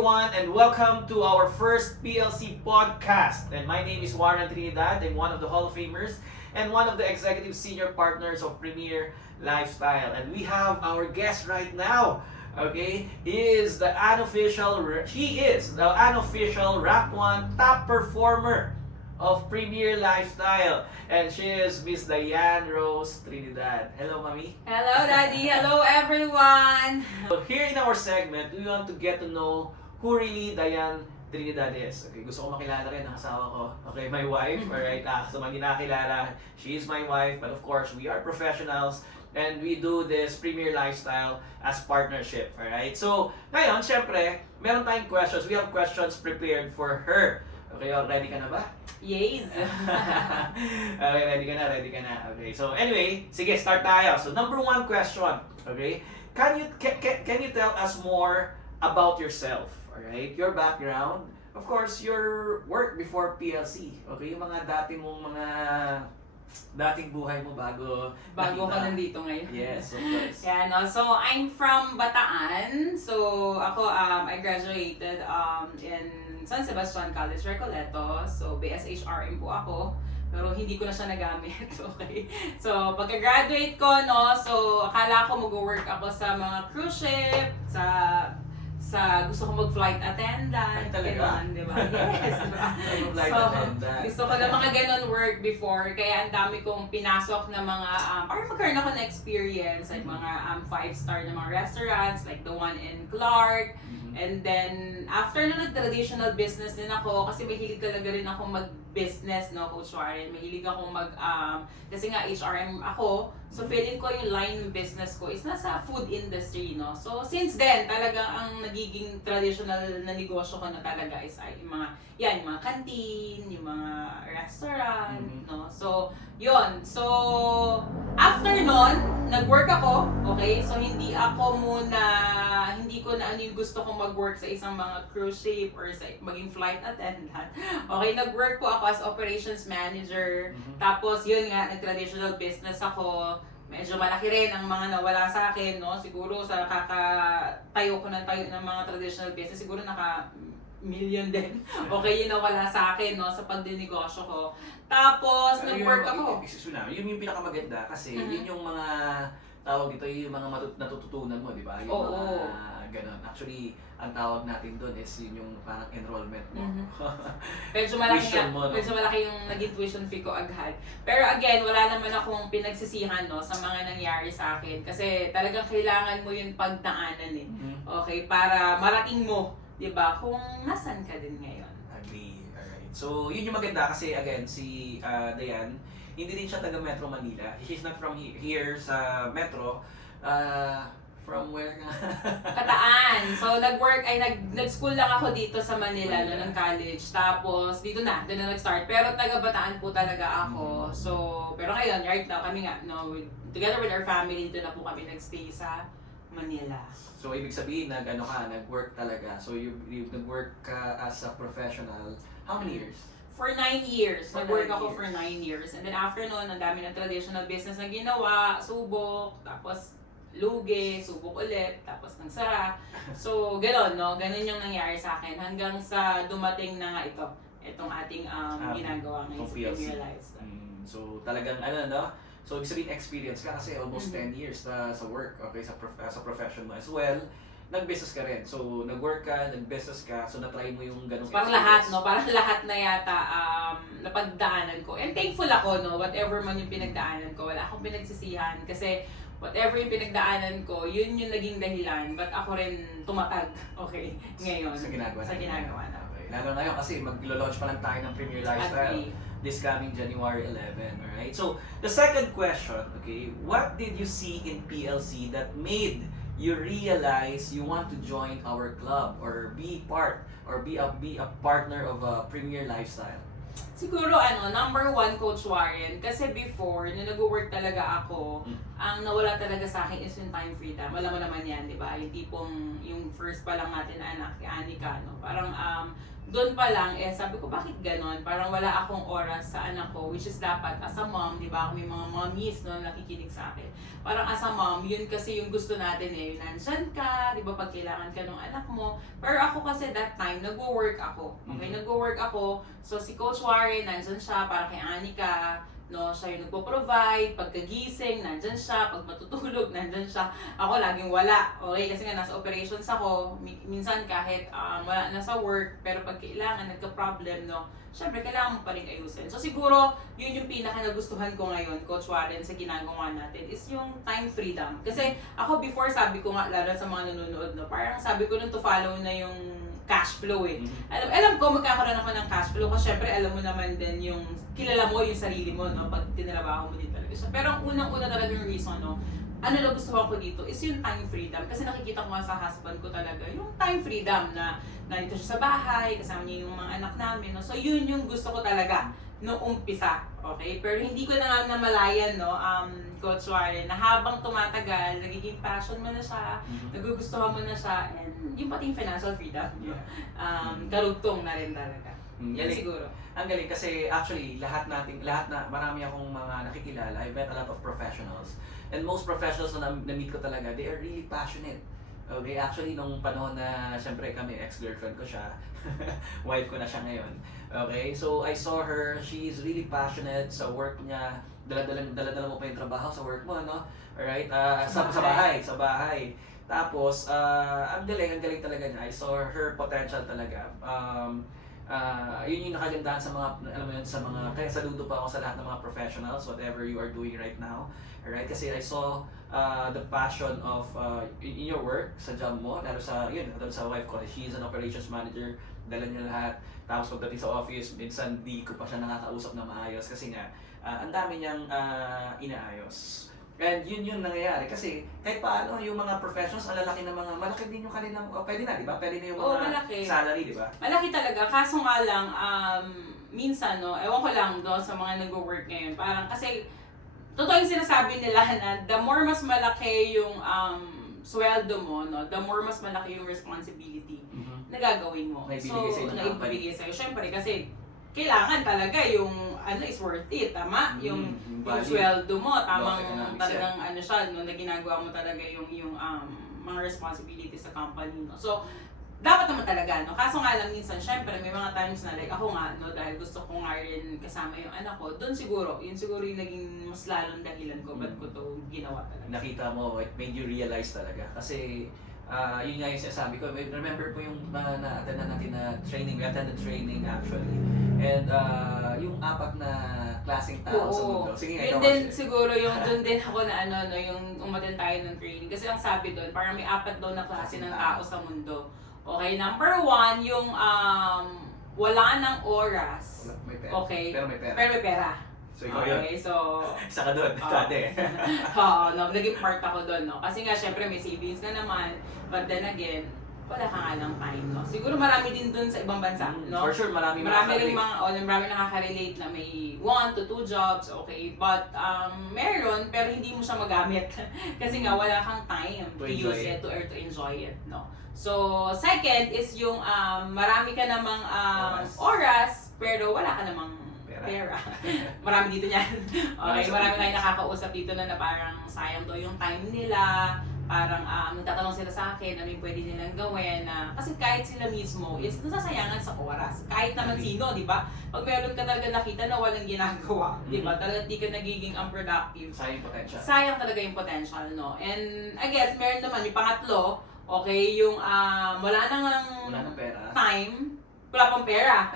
everyone, and welcome to our first PLC podcast. And my name is Warren Trinidad. I'm one of the Hall of Famers and one of the executive senior partners of Premier Lifestyle. And we have our guest right now. Okay, he is the unofficial Rap 1 top performer of Premier Lifestyle. And she is Miss Diane Rose Trinidad. Hello, Mami. Hello, Daddy. Hello, everyone. So here in our segment, we want to get to know who really Diane Trinidad is. Okay, gusto ko makilala rin ang asawa ko. Okay, my wife. Alright, sa mga nakilala, she is my wife. But of course, we are professionals and we do this Premier Lifestyle as partnership. Alright, so ngayon, syempre, meron tayong questions. We have questions prepared for her. Okay, ready ka na ba? Yes. Okay, ready ka na. Okay, so anyway, sige, start tayo. So number one question, okay? Can you tell us more about yourself? Alright, your background, of course, your work before PLC. Okay, yung mga dating buhay mo bago Ka nandito ngayon. Yes, of course. Yeah, no. So, I'm from Bataan. So, ako, I graduated in San Sebastian College, Recoleto. So, BSHRM po ako. Pero hindi ko na siya nagamit, okay? So, pagka-graduate ko, no, so, akala ko mag-work ako sa mga cruise ship, sa gusto ko mag-flight attendant. Ay, talaga? Ganun, di ba? Yes, di ba? Flight attendant. Gusto ko na mga ganun work before, kaya ang dami kong pinasok na mga, parang magkaroon ako ng experience, like mga 5-star na mga restaurants, like the one in Clark. And then, after na nag-traditional business din ako, kasi mahilig talaga rin ako mag-business, no, Coach Warren. Mahilig ako kasi nga HRM ako. So, feeling ko yung line ng business ko is nasa food industry, no. So, since then, talaga ang nagiging traditional na negosyo ko na talaga is yung mga canteen, yung mga restaurant, no. So, yun. So, after nun, nag-work ako, okay? So, hindi ko na ano yung gusto kong mag-work sa isang mga cruise ship or sa maging flight attendant. Okay, nag-work po ako as operations manager. Tapos, yun nga, nag-traditional business ako. Medyo malaki rin ang mga nawala sa akin, no? Siguro sa tayo ng mga traditional business, siguro million din. Okay, yun nawala sa akin, no, sa pagdinegosyo ko. Tapos, nag-work ako. Yun yung pinakamaganda kasi yun yung mga tawag dito, yung mga natututunan mo, di ba? Yung mga ganun. Actually, ang tawag natin doon is yun yung parang enrollment mo. Medyo malaki yung naging tuition fee ko agad. Pero again, wala naman akong pinagsisihan, no, sa mga nangyari sa akin. Kasi talagang kailangan mo yung pagdaanan eh. Okay, para marating mo, di ba, kung nasan ka din ngayon. Agree. Alright. So, yun yung maganda kasi again, si Diane, hindi rin siya taga Metro Manila. She's not from here sa Metro. From where nga? Kataan. So, nag-school lang ako dito sa Manila, no, ng college. Tapos, doon na nag-start. Pero taga Bataan po talaga ako. So, pero ngayon, right now, kami nga, no, together with our family, dito na po kami nag-stay sa Manila. So, ibig sabihin, nag-work talaga. So, you nag-work ka as a professional. How many years? For 9 years. Nag-work ako for 9 years. And then after nun, ang dami ng traditional business na ginawa, subok, tapos lugi, subok ulit, tapos nagsara. So, gano'n, no? Gano'n yung nangyari sa akin hanggang sa dumating na nga itong ating ginagawa ngayon sa Premier Lifestyle. So, talagang no? So, ibig sabihin experience ka kasi almost 10 years sa work, okay, sa profession mo as well. Nag-business ka rin. So, nag-work ka, nag-business ka, so na-try mo yung ganung parang lahat, no? Parang lahat na yata napagdaanan ko. And thankful ako, no? Whatever man yung pinagdaanan ko, wala akong pinagsisihan. Kasi whatever yung pinagdaanan ko, yun yung naging dahilan. But ako rin tumatag, okay, ngayon. Sa ginagawa na. Okay. Lalo ngayon kasi mag-launch pa lang tayo ng Premier Lifestyle. This coming January 11, alright? So, the second question, okay, what did you see in PLC that made you realize you want to join our club or be a partner of a Premier Lifestyle? Siguro number one, Coach Warren, kasi before, nung nag-work talaga ako, ang nawala talaga sa akin is yung time freedom. Alam mo naman yan, di ba? Yung tipong, yung first pa lang natin na anak, si Anika, no? Parang, doon pa lang, sabi ko, bakit ganon? Parang wala akong oras sa anak ko, which is dapat, as a mom, di ba, may mga mommies no, nakikinig sa akin. Parang as a mom, yun kasi yung gusto natin yung nandyan ka, di ba, pag kailangan ka ng anak mo. Pero ako kasi that time, nagwo-work ako. Okay, nagwo-work ako. So si Coach Warren, nandyan siya, para kay Anika, no, siya yung nagpo-provide, pagkagising, nandyan siya, pag matutulog, nandyan siya. Ako laging wala, okay? Kasi nga nasa operations ako, minsan kahit wala na sa work, pero pag kailangan, nagka-problem, no, syempre kailangan mo pa rin ayusin. So siguro, yun yung pinaka nagustuhan ko ngayon, Coach Warren, sa ginagawa natin, is yung time freedom. Kasi ako before, sabi ko nga, lalo sa mga nanonood, no, parang sabi ko nun to follow na yung cash flow eh. Alam ko magkakaroon ako ng cash flow kasi syempre alam mo naman din yung kilala mo yung sarili mo no pag tinrabaho mo din talaga siya. Pero ang unang-una talaga yung reason no, ano na gustuhan ko dito is yung time freedom kasi nakikita ko nga sa husband ko talaga yung time freedom na nandito siya sa bahay, kasama niya yung mga anak namin no. So yun yung gusto ko talaga noong umpisa. Okay? Pero hindi ko na nga namalayan no, Coach Warren, na habang tumatagal, nagiging passion mo na siya, nagugustuhan mo na siya, and yung pati yung financial freedom, karugtong na rin talaga. Yan siguro. Ang galing kasi actually lahat na marami akong mga nakikilala. I met a lot of professionals. And most professionals na na-meet ko talaga, they are really passionate. Okay, actually nung panahon na siyempre kami ex-girlfriend ko siya, wife ko na siya ngayon. Okay, so I saw her, she is really passionate sa work niya. Dala-dala mo pa yung trabaho sa work mo, no? Alright, sa bahay. Tapos, ang galing talaga niya. I saw her potential talaga. Yun yung nakagandahan sa mga, alam mo yun, sa mga, kaya saludo pa ako sa lahat ng mga professionals, whatever you are doing right now. Alright, kasi I saw the passion of in your work, sa job mo, lalo sa wife ko, she's an operations manager, dala niya lahat. Tapos pagdating sa office, minsan di ko pa siya nakakausap na maayos kasi nga, ang dami niyang inaayos. And yun nangyayari kasi kahit paano yung mga professionals, ang lalaki ng mga, malaki din yung kanilang, pwede na, di ba? Pwede na yung mga salary, di ba? Malaki talaga, kaso nga lang, minsan, no, ewan ko lang do sa mga nag-work ngayon, parang kasi, totoo yung sinasabi nila na the more mas malaki yung sweldo mo, no, the more mas malaki yung responsibility na gagawin mo. Naibibigay sa'yo. Siyempre, kasi kailangan talaga yung is worth it, tama? Yung sweldo mo, tamang talagang siya, no, na ginagawa mo talaga yung mga responsibilities sa company, no. So, dapat naman talaga, no? Kaso nga lang minsan, syempre, may mga times na like ako nga, no, dahil gusto ko nga rin kasama yung anak ko, doon siguro, yun siguro yung naging mas lalong dahilan ko, ba't ko to ginawa talaga. Nakita mo, it made you realize talaga. Kasi, yun nga yung sinasabi ko, remember po yung na-attendan natin na training, we attended training actually. And yung apat na klaseng tao sa mundo. Sige nga, yun din siguro yung doon din ako na no, yung umattend tayo ng training. Kasi ang sabi doon, parang may apat daw na klase ng tao sa mundo. Okay, number 1, yung wala ng oras. May pera. Okay. Pero may pera. Pero may pera. So ikaw yun. Okay, so isa ka doon, dati. Oo, no, naging part ako doon, no. Kasi nga syempre may savings ka naman, but then again, wala ka nga lang time, no. Siguro marami din doon sa ibang bansa, no. For sure, marami rin marami nakaka-relate na may 1 to 2 jobs, okay, but meron pero hindi mo siya magamit kasi nga wala kang time to use it or to enjoy it, no. So, second is yung marami ka namang oras pero wala ka namang pera. Marami dito niyan. Okay, marami tayong nakakausap dito na parang sayang daw yung time nila. Parang nagtatanong sila sa akin ano yung pwede nilang gawin na kasi kahit sila mismo is nasasayangan sa oras. Kahit naman sino, di ba? Pag meron ka talaga nakita na walang ginagawa, di ba? Talaga di ka nagiging unproductive. Sayang potential. Sayang talaga yung potential, no? And I guess meron naman yung pangatlo, okay, yung wala nang pera. time, wala pang pera.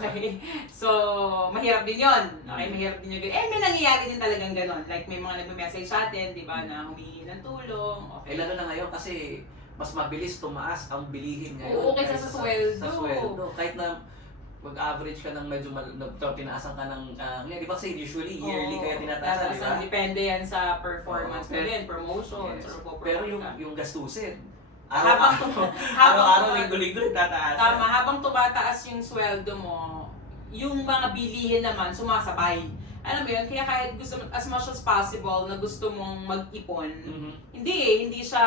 Okay? So, mahirap din yun. Okay, mahirap din yun. May nangyayari din talagang ganon. Like, may mga nagme-message sa atin, di ba, na humihingi ng tulong. Okay. Lalo na ngayon kasi mas mabilis tumaas ang bilihin ngayon. Oo, kaysa sa sweldo. Sa sweldo. Kahit na mag-average ka ng medyo tinaasan ka ng, di ba kasi usually yearly kaya tinataasan, di ba? Depende yan sa performance mo din, promotions, or pero yung gastusin, Habang linggo-linggo tataas. Tama, habang tumataas yung sweldo mo, yung mga bilihin naman sumasabay. Alam mo yun, kaya kahit gusto as much as possible na gusto mong mag-ipon, hindi siya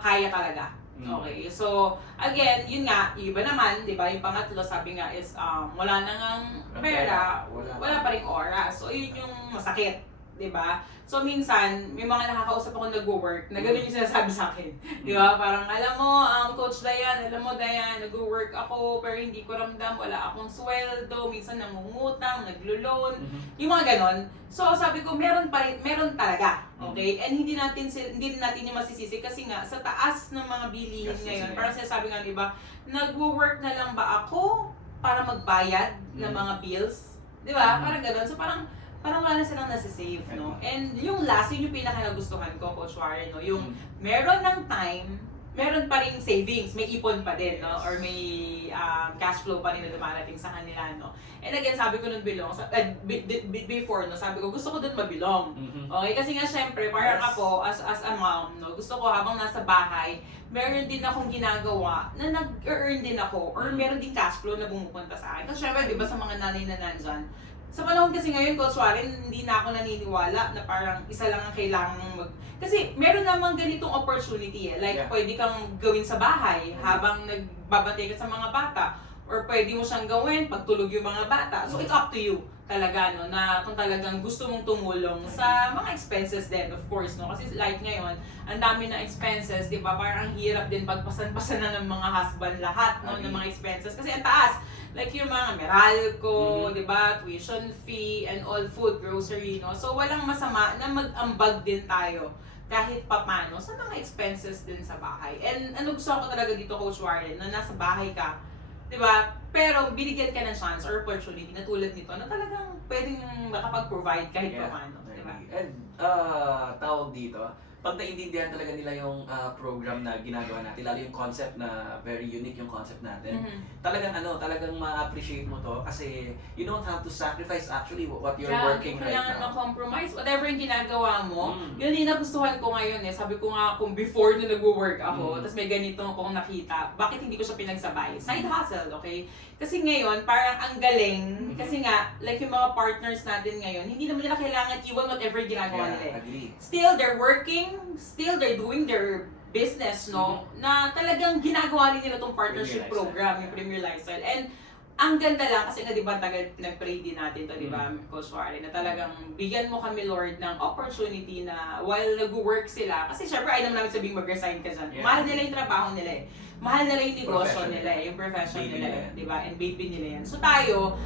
kaya talaga. Okay, so again, yun nga, iba naman, di ba, yung pangatlo, sabi nga is, wala na ngang pera, wala pa rin oras. So yun yung masakit, di ba? So minsan, may mga nakakausap ako nag-work, na gano'n yung sinasabi sa akin. Di ba? Parang, alam mo, Coach Dayan, nag-work ako, pero hindi ko ramdam, wala akong sweldo, minsan nangungutang, naglo-loan, yung mga ganon. So sabi ko, meron talaga, okay? And hindi natin yung masisisi kasi nga, sa taas ng mga bilihin ngayon, parang sinasabi nga, di ba, nag-work na lang ba ako para magbayad ng mga bills? Di ba? Parang ganon. So parang wala na silang nasa-save, no? And yung last, yun yung pinaka-nagustuhan ko, Coach Warren, no? Yung meron ng time, meron pa rin savings, may ipon pa din, no? Or may cash flow pa rin na dumarating sa kanila, no? And again, sabi ko nun before, no? Sabi ko, gusto ko dun mabilong. Okay? Kasi nga, syempre, parang ako, as a mom, no? Gusto ko habang nasa bahay, meron din akong ginagawa na nag-earn din ako or meron din cash flow na bumupunta sa akin. Kasi syempre, di ba, sa mga nanay na nandyan, sa panahon kasi ngayon, Coach Warren, hindi na ako naniniwala na parang isa lang ang kailangan Kasi meron namang ganitong opportunity eh. Like, pwede kang gawin sa bahay habang nagbabantay ka sa mga bata. Or pwede mo siyang gawin pag tulog yung mga bata. So, it's up to you talaga, no? Na kung talagang gusto mong tumulong sa mga expenses din, of course, no? Kasi like ngayon, ang dami na expenses, di ba? Parang ang hirap din pagpasan-pasan na ng mga husband lahat, no? Ng mga expenses. Kasi ang taas. Like yung mga Meralco, di ba, tuition fee, and all food, grocery, no? So, walang masama na mag-ambag din tayo kahit papano sa mga expenses din sa bahay. And ano gusto ko talaga dito, Coach Warren, na nasa bahay ka, di ba? Pero binigyan ka ng chance or opportunity na tulad nito na talagang pwedeng makapag-provide kahit papano, di ba? And tawag dito, pag naintindihan talaga nila yung program na ginagawa natin, lalo yung concept na very unique yung concept natin, talagang ma-appreciate mo to kasi you don't have to sacrifice actually what you're working right kailangan now. ma-compromise. Whatever yung ginagawa mo, yun yung nagustuhan ko ngayon eh. Sabi ko nga kung before na nag-work ako, tapos may ganito akong nakita, bakit hindi ko siya pinagsabay? Side hustle, okay? Kasi ngayon, parang ang galing, kasi nga, like yung mga partners natin ngayon, hindi naman nila kailangan iwan whatever ginagawa nila. Agree. Still, they're working, still they're doing their business, no? Na talagang ginagawa rin nila tong partnership program, yung Premier Lifestyle. And ang ganda lang, kasi nga di ba nag-pray din natin to, di ba, Coach Warren, na talagang bigyan mo kami, Lord, ng opportunity na while nag-work sila, kasi syempre ayaw naman namin sabing mag-resign ka dyan. Mahal nila yung trabaho nila eh. Mahal nila yung negosyo nila eh, yung profession nila eh, di ba? And baby nila yan. So tayo,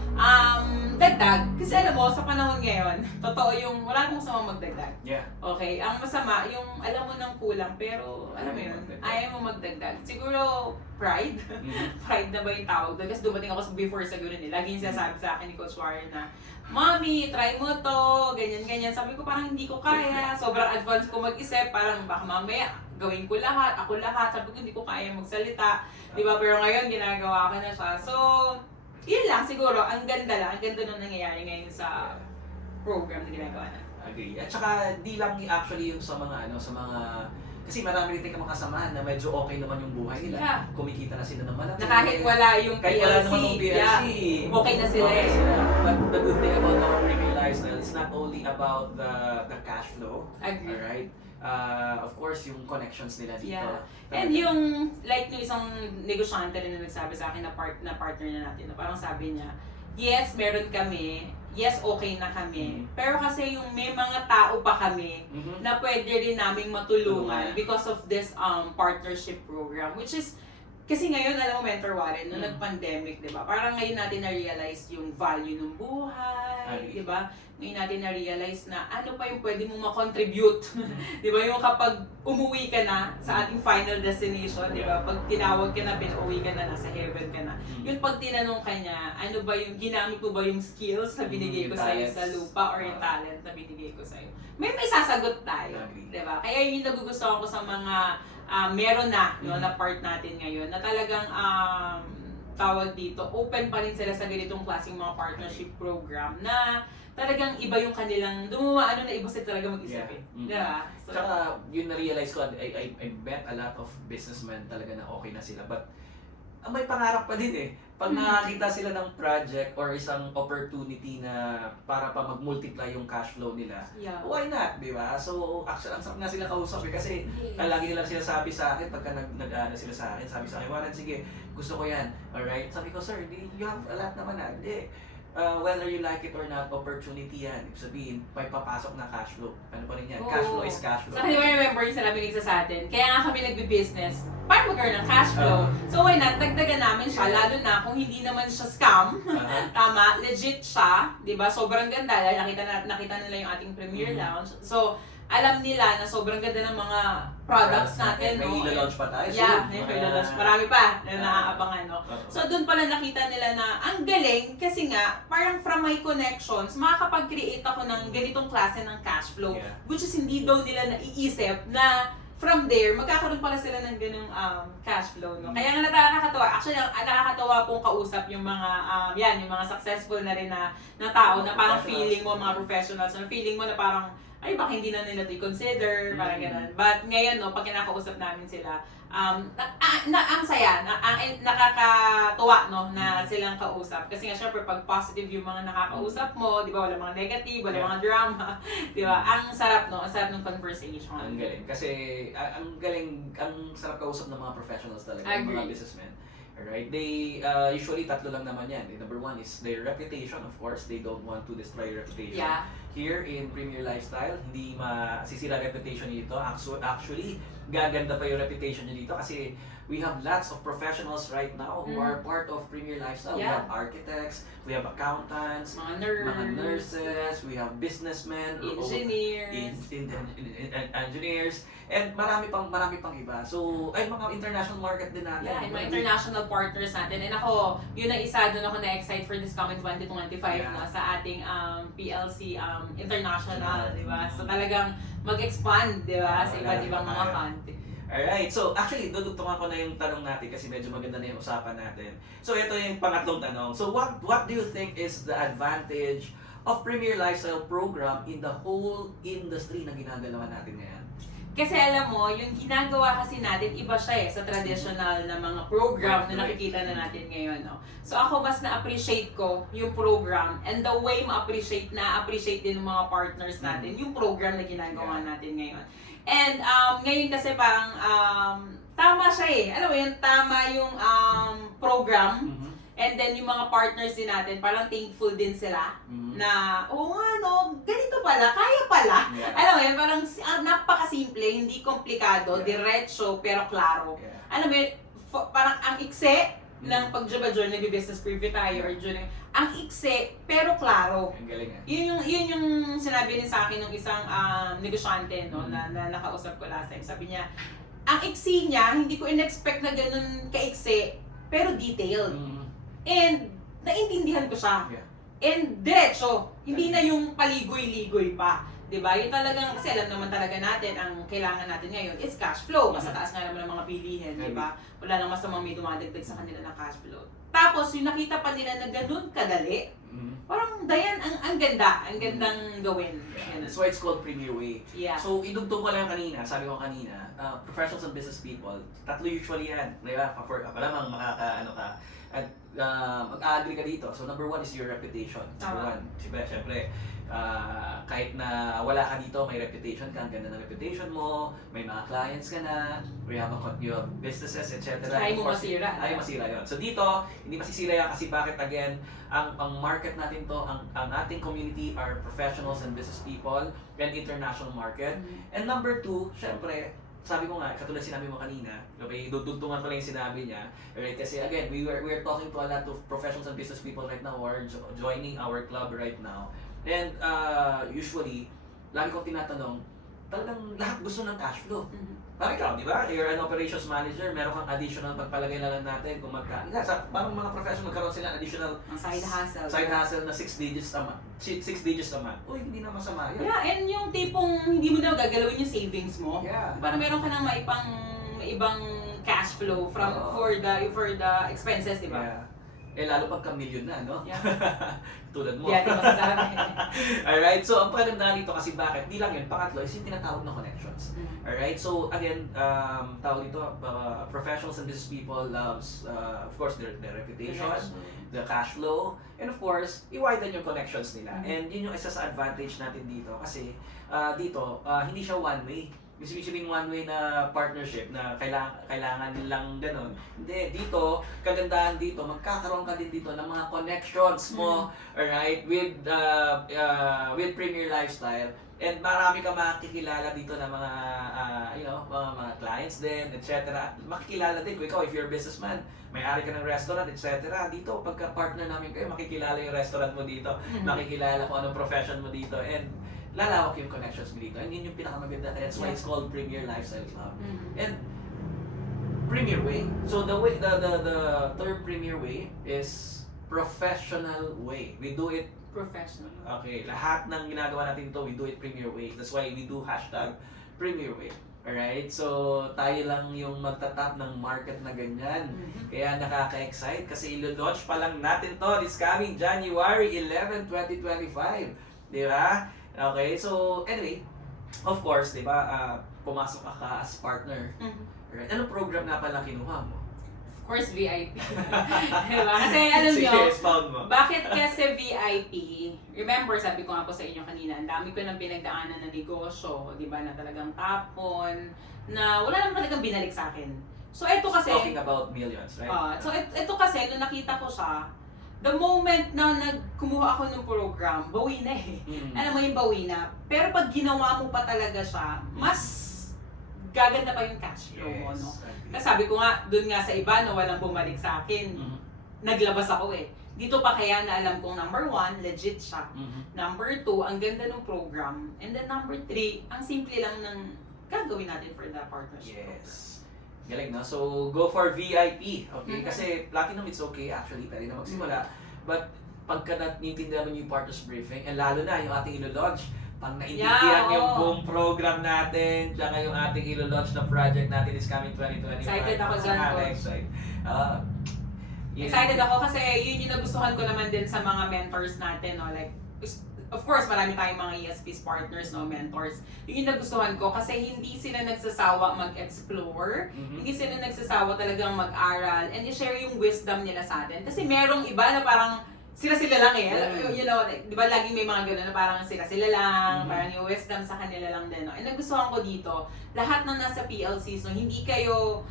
dagdag, kasi alam mo, sa panahon ngayon, totoo yung, wala akong masama magdagdag. Yeah. Okay, ang masama, yung alam mo ng kulang, pero alam mo yun, ayaw mo magdagdag. Siguro, pride. Pride na ba yung tawag doon? Kasi dumating ako before sa gano'n eh. Lagi yung sinasabi sa akin ni Coach Warren na, Mommy, try mo to, ganyan-ganyan. Sabi ko parang hindi ko kaya, sobrang advance ko mag-isip, parang baka mamaya gawin ko lahat, ako lahat. Sabi ko hindi ko kaya magsalita. Di ba? Pero ngayon, ginagawa ko na siya. So, yun lang siguro. Ang ganda nung nangyayari ngayon sa program na ginagawa na. Agree. At saka, di lang actually yung sa mga kasi marami rin tayong kasamahan na medyo okay naman yung buhay nila. Yeah. Kumikita na sila ng malaki. Na kahit wala yung PLC, kahit wala naman yung PLC, okay na sila eh. But the good thing about our Premier Lifestyle is not only about the cash flow. Agree. Alright? Of course, yung connections nila dito. Yeah. And yung, like, yung isang negosyante rin na nagsabi sa akin na partner na natin, na parang sabi niya, yes, meron kami, yes, okay na kami, pero kasi yung may mga tao pa kami na pwede rin naming matulungan because of this partnership program, which is, kasi ngayon, alam mo, Mentor Warren, nung nag-pandemic, di ba? Parang ngayon natin na-realize yung value ng buhay, di ba? Ngayon natin na-realize na ano pa yung pwede mong makontribute. Di ba? Yung kapag umuwi ka na sa ating final destination, di ba? Pag tinawag ka na, pinuwi ka na, nasa heaven ka na. Yung pag tinanong ka niya, ano ba yung, ginamit mo ba yung skills na binigay ko sa'yo sa lupa or yung talent na binigay ko sa'yo? May sasagot tayo. Di ba? Kaya yun yung nagugustuhan ko sa mga meron na, no, na part natin ngayon, na talagang tawag dito, open pa rin sila sa ganitong klaseng mga partnership program na talagang iba yung kanilang, na iba sila talaga mag-isip eh. Diba? So, saka yun na-realize ko, I met a lot of businessmen talaga na okay na sila, but may pangarap pa din eh. Pag nakakita sila ng project or isang opportunity na para pa mag-multiply yung cash flow nila, why not, di ba? So, actually, ang sarap nga sila kausap eh, kasi lagi nilang sinasabi sa akin, pagka nag-ano sila sa akin, sabi sa akin, Warren, sige, gusto ko yan, alright? Sabi ko, sir, you have a lot naman na, hindi. Whether you like it or not, opportunity yan. Ibig sabihin, may papasok na cash flow. Ano pa rin yan? Cash flow is cash flow. So, di ba remember yung sinabi nila sa atin? Kaya nga kami nagbe-business para magkaroon ng cash flow. So, why not? Dagdagan namin siya, lalo na kung hindi naman siya scam. Tama, legit siya. Di ba? Sobrang ganda. Nakita nila yung ating Premier Lounge. So, alam nila na sobrang ganda ng mga products natin. May ilo-launch pa tayo. Yeah, may ilo-launch. Marami pa na naaabangan, no? So, doon pala nakita nila na ang galing kasi nga, parang from my connections, makakapag-create ako ng ganitong klase ng cash flow. Yeah. Which is hindi daw nila naiisip na from there, magkakaroon pala sila ng ganung cash flow, no? Kaya nga nakakatawa. Actually, nakakatawa pong kausap yung mga, yung mga successful na rin na tao na parang feeling mo, mga professionals, na feeling mo na parang, ay, baka hindi na nila ito i-consider, parang gano'n. But ngayon, no, pag kinakausap namin sila, ang saya, nakakatuwa, no, na silang kausap. Kasi nga, syempre, pag positive yung mga nakakausap mo, di ba, wala mga negative, wala mga drama, di ba, ang sarap, no, ang sarap ng conversation. Ang galing. Kasi, ang galing, ang sarap kausap ng mga professionals talaga, ng mga businessmen. Alright? They, usually, tatlo lang naman yan. Number one is their reputation, of course. They don't want to destroy your reputation. Yeah. Here in Premier Lifestyle, hindi masisira reputation nyo dito. Actually, gaganda pa yung reputation nyo dito kasi we have lots of professionals right now who are part of Premier Lifestyle. We have architects, we have accountants, mga nurses, we have businessmen, engineers, and marami pang iba. So, ay mga international market din natin. Yeah, mga international partners natin. And ako, yun ang isa doon ako na-excite for this coming 2025 na sa ating PLC international, di ba? So talagang mag-expand, di ba? Sa iba't ibang mga country. Alright, so actually, dudugtungan ko na yung tanong natin kasi medyo maganda na yung usapan natin. So ito yung pangatlong tanong. So what do you think is the advantage of Premier Lifestyle Program in the whole industry na ginagalawan natin ngayon? Kasi alam mo, yung ginagawa kasi natin, iba siya sa traditional na mga program na nakikita na natin ngayon. No? So ako mas na-appreciate ko yung program and the way na-appreciate din ng mga partners natin yung program na ginagawa natin ngayon. And ngayon kasi parang tama siya Alam mo yun, tama yung program. And then yung mga partners din natin, parang thankful din sila na, ganito pala, kaya pala. Yeah. Alam mo yun, parang napakasimple, hindi komplikado, diretso, pero klaro. Yeah. Alam mo yun, parang ang ikse ng pag-jabajor, nag-business preview tayo, or junior, ang ikse, pero klaro. Ang galing Yun yung sinabi din sa akin ng isang negosyante, no, na nakausap ko last time. Sabi niya, ang iksi niya, hindi ko in-expect na ganun ka-ikse, pero detailed. And naintindihan ko siya. Yeah. And diretso, hindi na yung paligoy-ligoy pa. Diba? Yung talagang, kasi alam naman talaga natin, ang kailangan natin ngayon is cash flow. Mas taas nga naman ng mga bilihin, diba? Wala nang masamang may dumadagdag sa kanila ng cash flow. Tapos, yung nakita pa nila na ganun kadali, parang dayan, ang gandang gawin. Yeah. That's why it's called Premier Way. Yeah. So, idugtong ko lang kanina, sabi ko kanina, professionals and business people, tatlo usually yan. Diba? Malamang makaka-ano ka. At mag-agree ka dito. So number one is your reputation. Number one, siyempre, kahit na wala ka dito, may reputation ka, ang ganda ng reputation mo, may mga clients ka na, you have businesses, etc. Ayaw mo masira. Ayaw masira yun. So dito, hindi masisira yan kasi bakit again, ang market natin to, ang ating community are professionals and business people and international market. And number two, siyempre, sabi ko nga, katulad sinabi mo kanina, okay, dudugtungan ko lang yung sinabi niya, right? Kasi again, we are talking to a lot of professionals and business people right now who are joining our club right now. And usually, lagi kong tinatanong, talagang lahat gusto ng cash flow. Parang ikaw, di ba? You're an operations manager, meron kang additional pagpalagay na lang natin kung magkano. Parang mga professional magkaroon sila additional side hustle. Side hustle na 6 digits a month. 6 digits a month. Uy, hindi na masama yun. Yeah, and yung tipong hindi mo na gagalawin yung savings mo. Yeah. Parang meron ka nang ibang cash flow for the expenses, di ba? Yeah. Eh, lalo pagka-million na, no? Yeah. Tulad mo. Yeah, di masasabi. Alright, so ang paganda dito kasi bakit? Di lang yun, pangatlo is yung tinatawag na connections. Mm. Alright, so again, tawag dito, professionals and business people loves, of course, their reputation, the cash flow, and of course, i-widen yung connections nila. Mhm. And yun yung isa sa advantage natin dito kasi dito, hindi siya one way. Yung sabihin one way na partnership na kailangan lang ganun. Hindi, dito, kagandahan dito, magkakaroon ka din dito ng mga connections mo, alright, with Premier Lifestyle. And marami ka makikilala dito ng mga, mga clients din, etc. At makikilala din kung ikaw, if you're a businessman, may-ari ka ng restaurant, etc. Dito, pagka partner namin kayo, makikilala yung restaurant mo dito, makikilala kung anong profession mo dito, and lalawak yung connections mo dito. And yun yung pinakamaganda. That's why it's called Premier Lifestyle Club. And Premier Way. So the term Premier Way is professional way. We do it Professional. okay. Lahat ng ginagawa natin dito, we do it Premier Way. That's why we do hashtag Premier Way. Alright? So tayo lang yung magtatap ng market na ganyan. Kaya nakaka-excite kasi ilo-launch pa lang natin to this coming January 11, 2025. Di ba? Okay, so anyway, of course, di ba, pumasok ka as partner. Right? Anong program nga pala kinuha mo? Of course, VIP. Diba? Kasi alam Sige, nyo, expound mo. bakit kasi VIP? Remember, sabi ko nga po sa inyo kanina, ang dami ko nang pinagdaanan na negosyo, di ba, na talagang tapon, na wala naman talagang binalik sa akin. So, ito kasi... Talking about millions, right? So, ito kasi, nung nakita ko siya, the moment na kumuha ako ng program, bawi na eh. Alam mo yung bawi na. Pero pag ginawa mo pa talaga siya, mas gaganda pa yung cash flow mo, no? Kasi sabi ko nga, dun nga sa iba na walang bumalik sa akin, naglabas ako eh. Dito pa kaya na alam kong number 1, legit siya. Number 2, ang ganda ng program. And then number 3, ang simple lang ng gagawin natin for the partnership program. Yes. Galing, no? So, go for VIP, okay? Kasi platinum, it's okay actually, pwede na magsimula. But, pagka natintindihan mo yung partners briefing, and lalo na yung ating ilo-launch, pag naintindihan yung buong program natin, tsaka yung ating ilo-launch na project natin is coming 2025. Excited ako dyan, Coach. Excited ako kasi yun yung nagustuhan ko naman din sa mga mentors natin, no? Like, of course, marami tayong mga ESP's partners, no, mentors. Yung nagustuhan ko kasi hindi sila nagsasawa mag-explore, hindi sila nagsasawa talagang mag-aral, and i-share yung wisdom nila sa atin. Kasi merong iba na parang sila-sila lang eh. You know, like, di ba laging may mga gano'n na parang sila-sila lang, parang yung wisdom sa kanila lang din, no? And nagustuhan ko dito, lahat ng nasa PLCs, no, hindi kayo,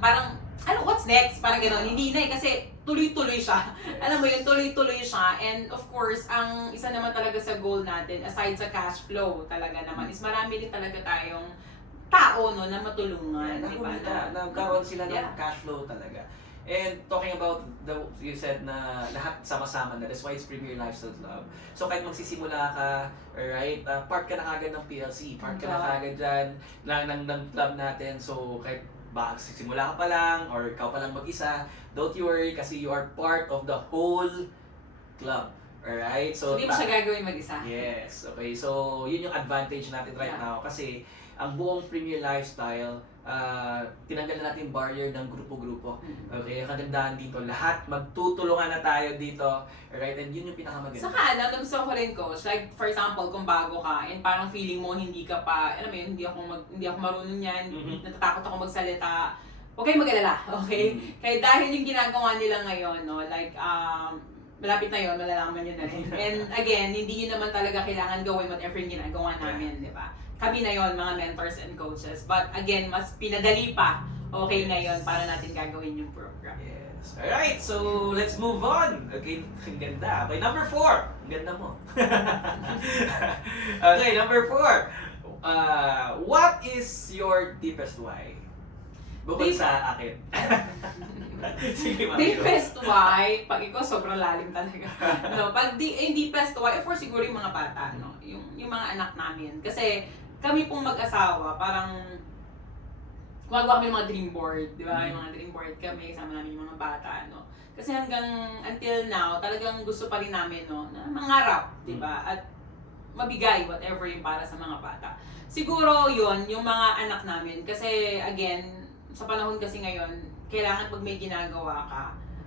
parang, what's next? Parang gano'n. Hindi na eh, kasi tuloy-tuloy siya. Alam mo yun, tuloy-tuloy siya. And of course, ang isa naman talaga sa goal natin, aside sa cash flow talaga naman, is marami din talaga tayong tao, no, na matulungan. Di ba? Nagkaroon sila ng cash flow talaga. And talking about, you said na lahat sama-sama na, that's why it's Premier Lifestyle Club. So kahit magsisimula ka, alright, part ka na kagad ng PLC, part ka na kagad dyan ng club natin. So kahit simula ka pa lang, or ikaw pa lang mag-isa, don't you worry kasi you are part of the whole club. Alright? So, hindi mo siya gagawin mag-isa. Yes. Okay. So, yun yung advantage natin right now. Kasi, ang buong Premier Lifestyle, tinanggal na natin yung barrier ng grupo-grupo. Okay? Kagandahan dito, lahat magtutulungan na tayo dito. Alright? And yun yung pinakamaganda. Saka, nagustuhan ko rin, Coach. Like, for example, kung bago ka, and parang feeling mo hindi ka pa, alam mo yun, hindi ako marunong yan, natatakot ako magsalita, huwag kayong mag-alala, okay? Kaya dahil yung ginagawa nila ngayon, no, like, malapit na yun, malalaman nyo na rin. And again, hindi nyo naman talaga kailangan gawin whatever yung ginagawa namin, di ba? Kami na yon, mga mentors and coaches. But again, mas pinadali pa, okay, ngayon, para natin gagawin yung program. Yes. Alright, so let's move on. Okay, ang ganda. Okay, number 4. Ang ganda mo. Okay, number 4. What is your deepest why? Bukod sa akin. Sige, Mami. Deepest why, pag ikaw sobrang lalim talaga. No, pag deepest why, for siguro yung mga bata, no? Yung mga anak namin. Kasi kami pong mag-asawa, parang gumagawa kami ng mga dream board, di ba? Yung mga dream board kami, kasama namin yung mga bata, no? Kasi until now, talagang gusto pa rin namin, no, na mangarap, di ba? At mabigay whatever yung para sa mga bata. Siguro yun, yung mga anak namin. Kasi again, sa panahon kasi ngayon, kailangan pag may ginagawa ka,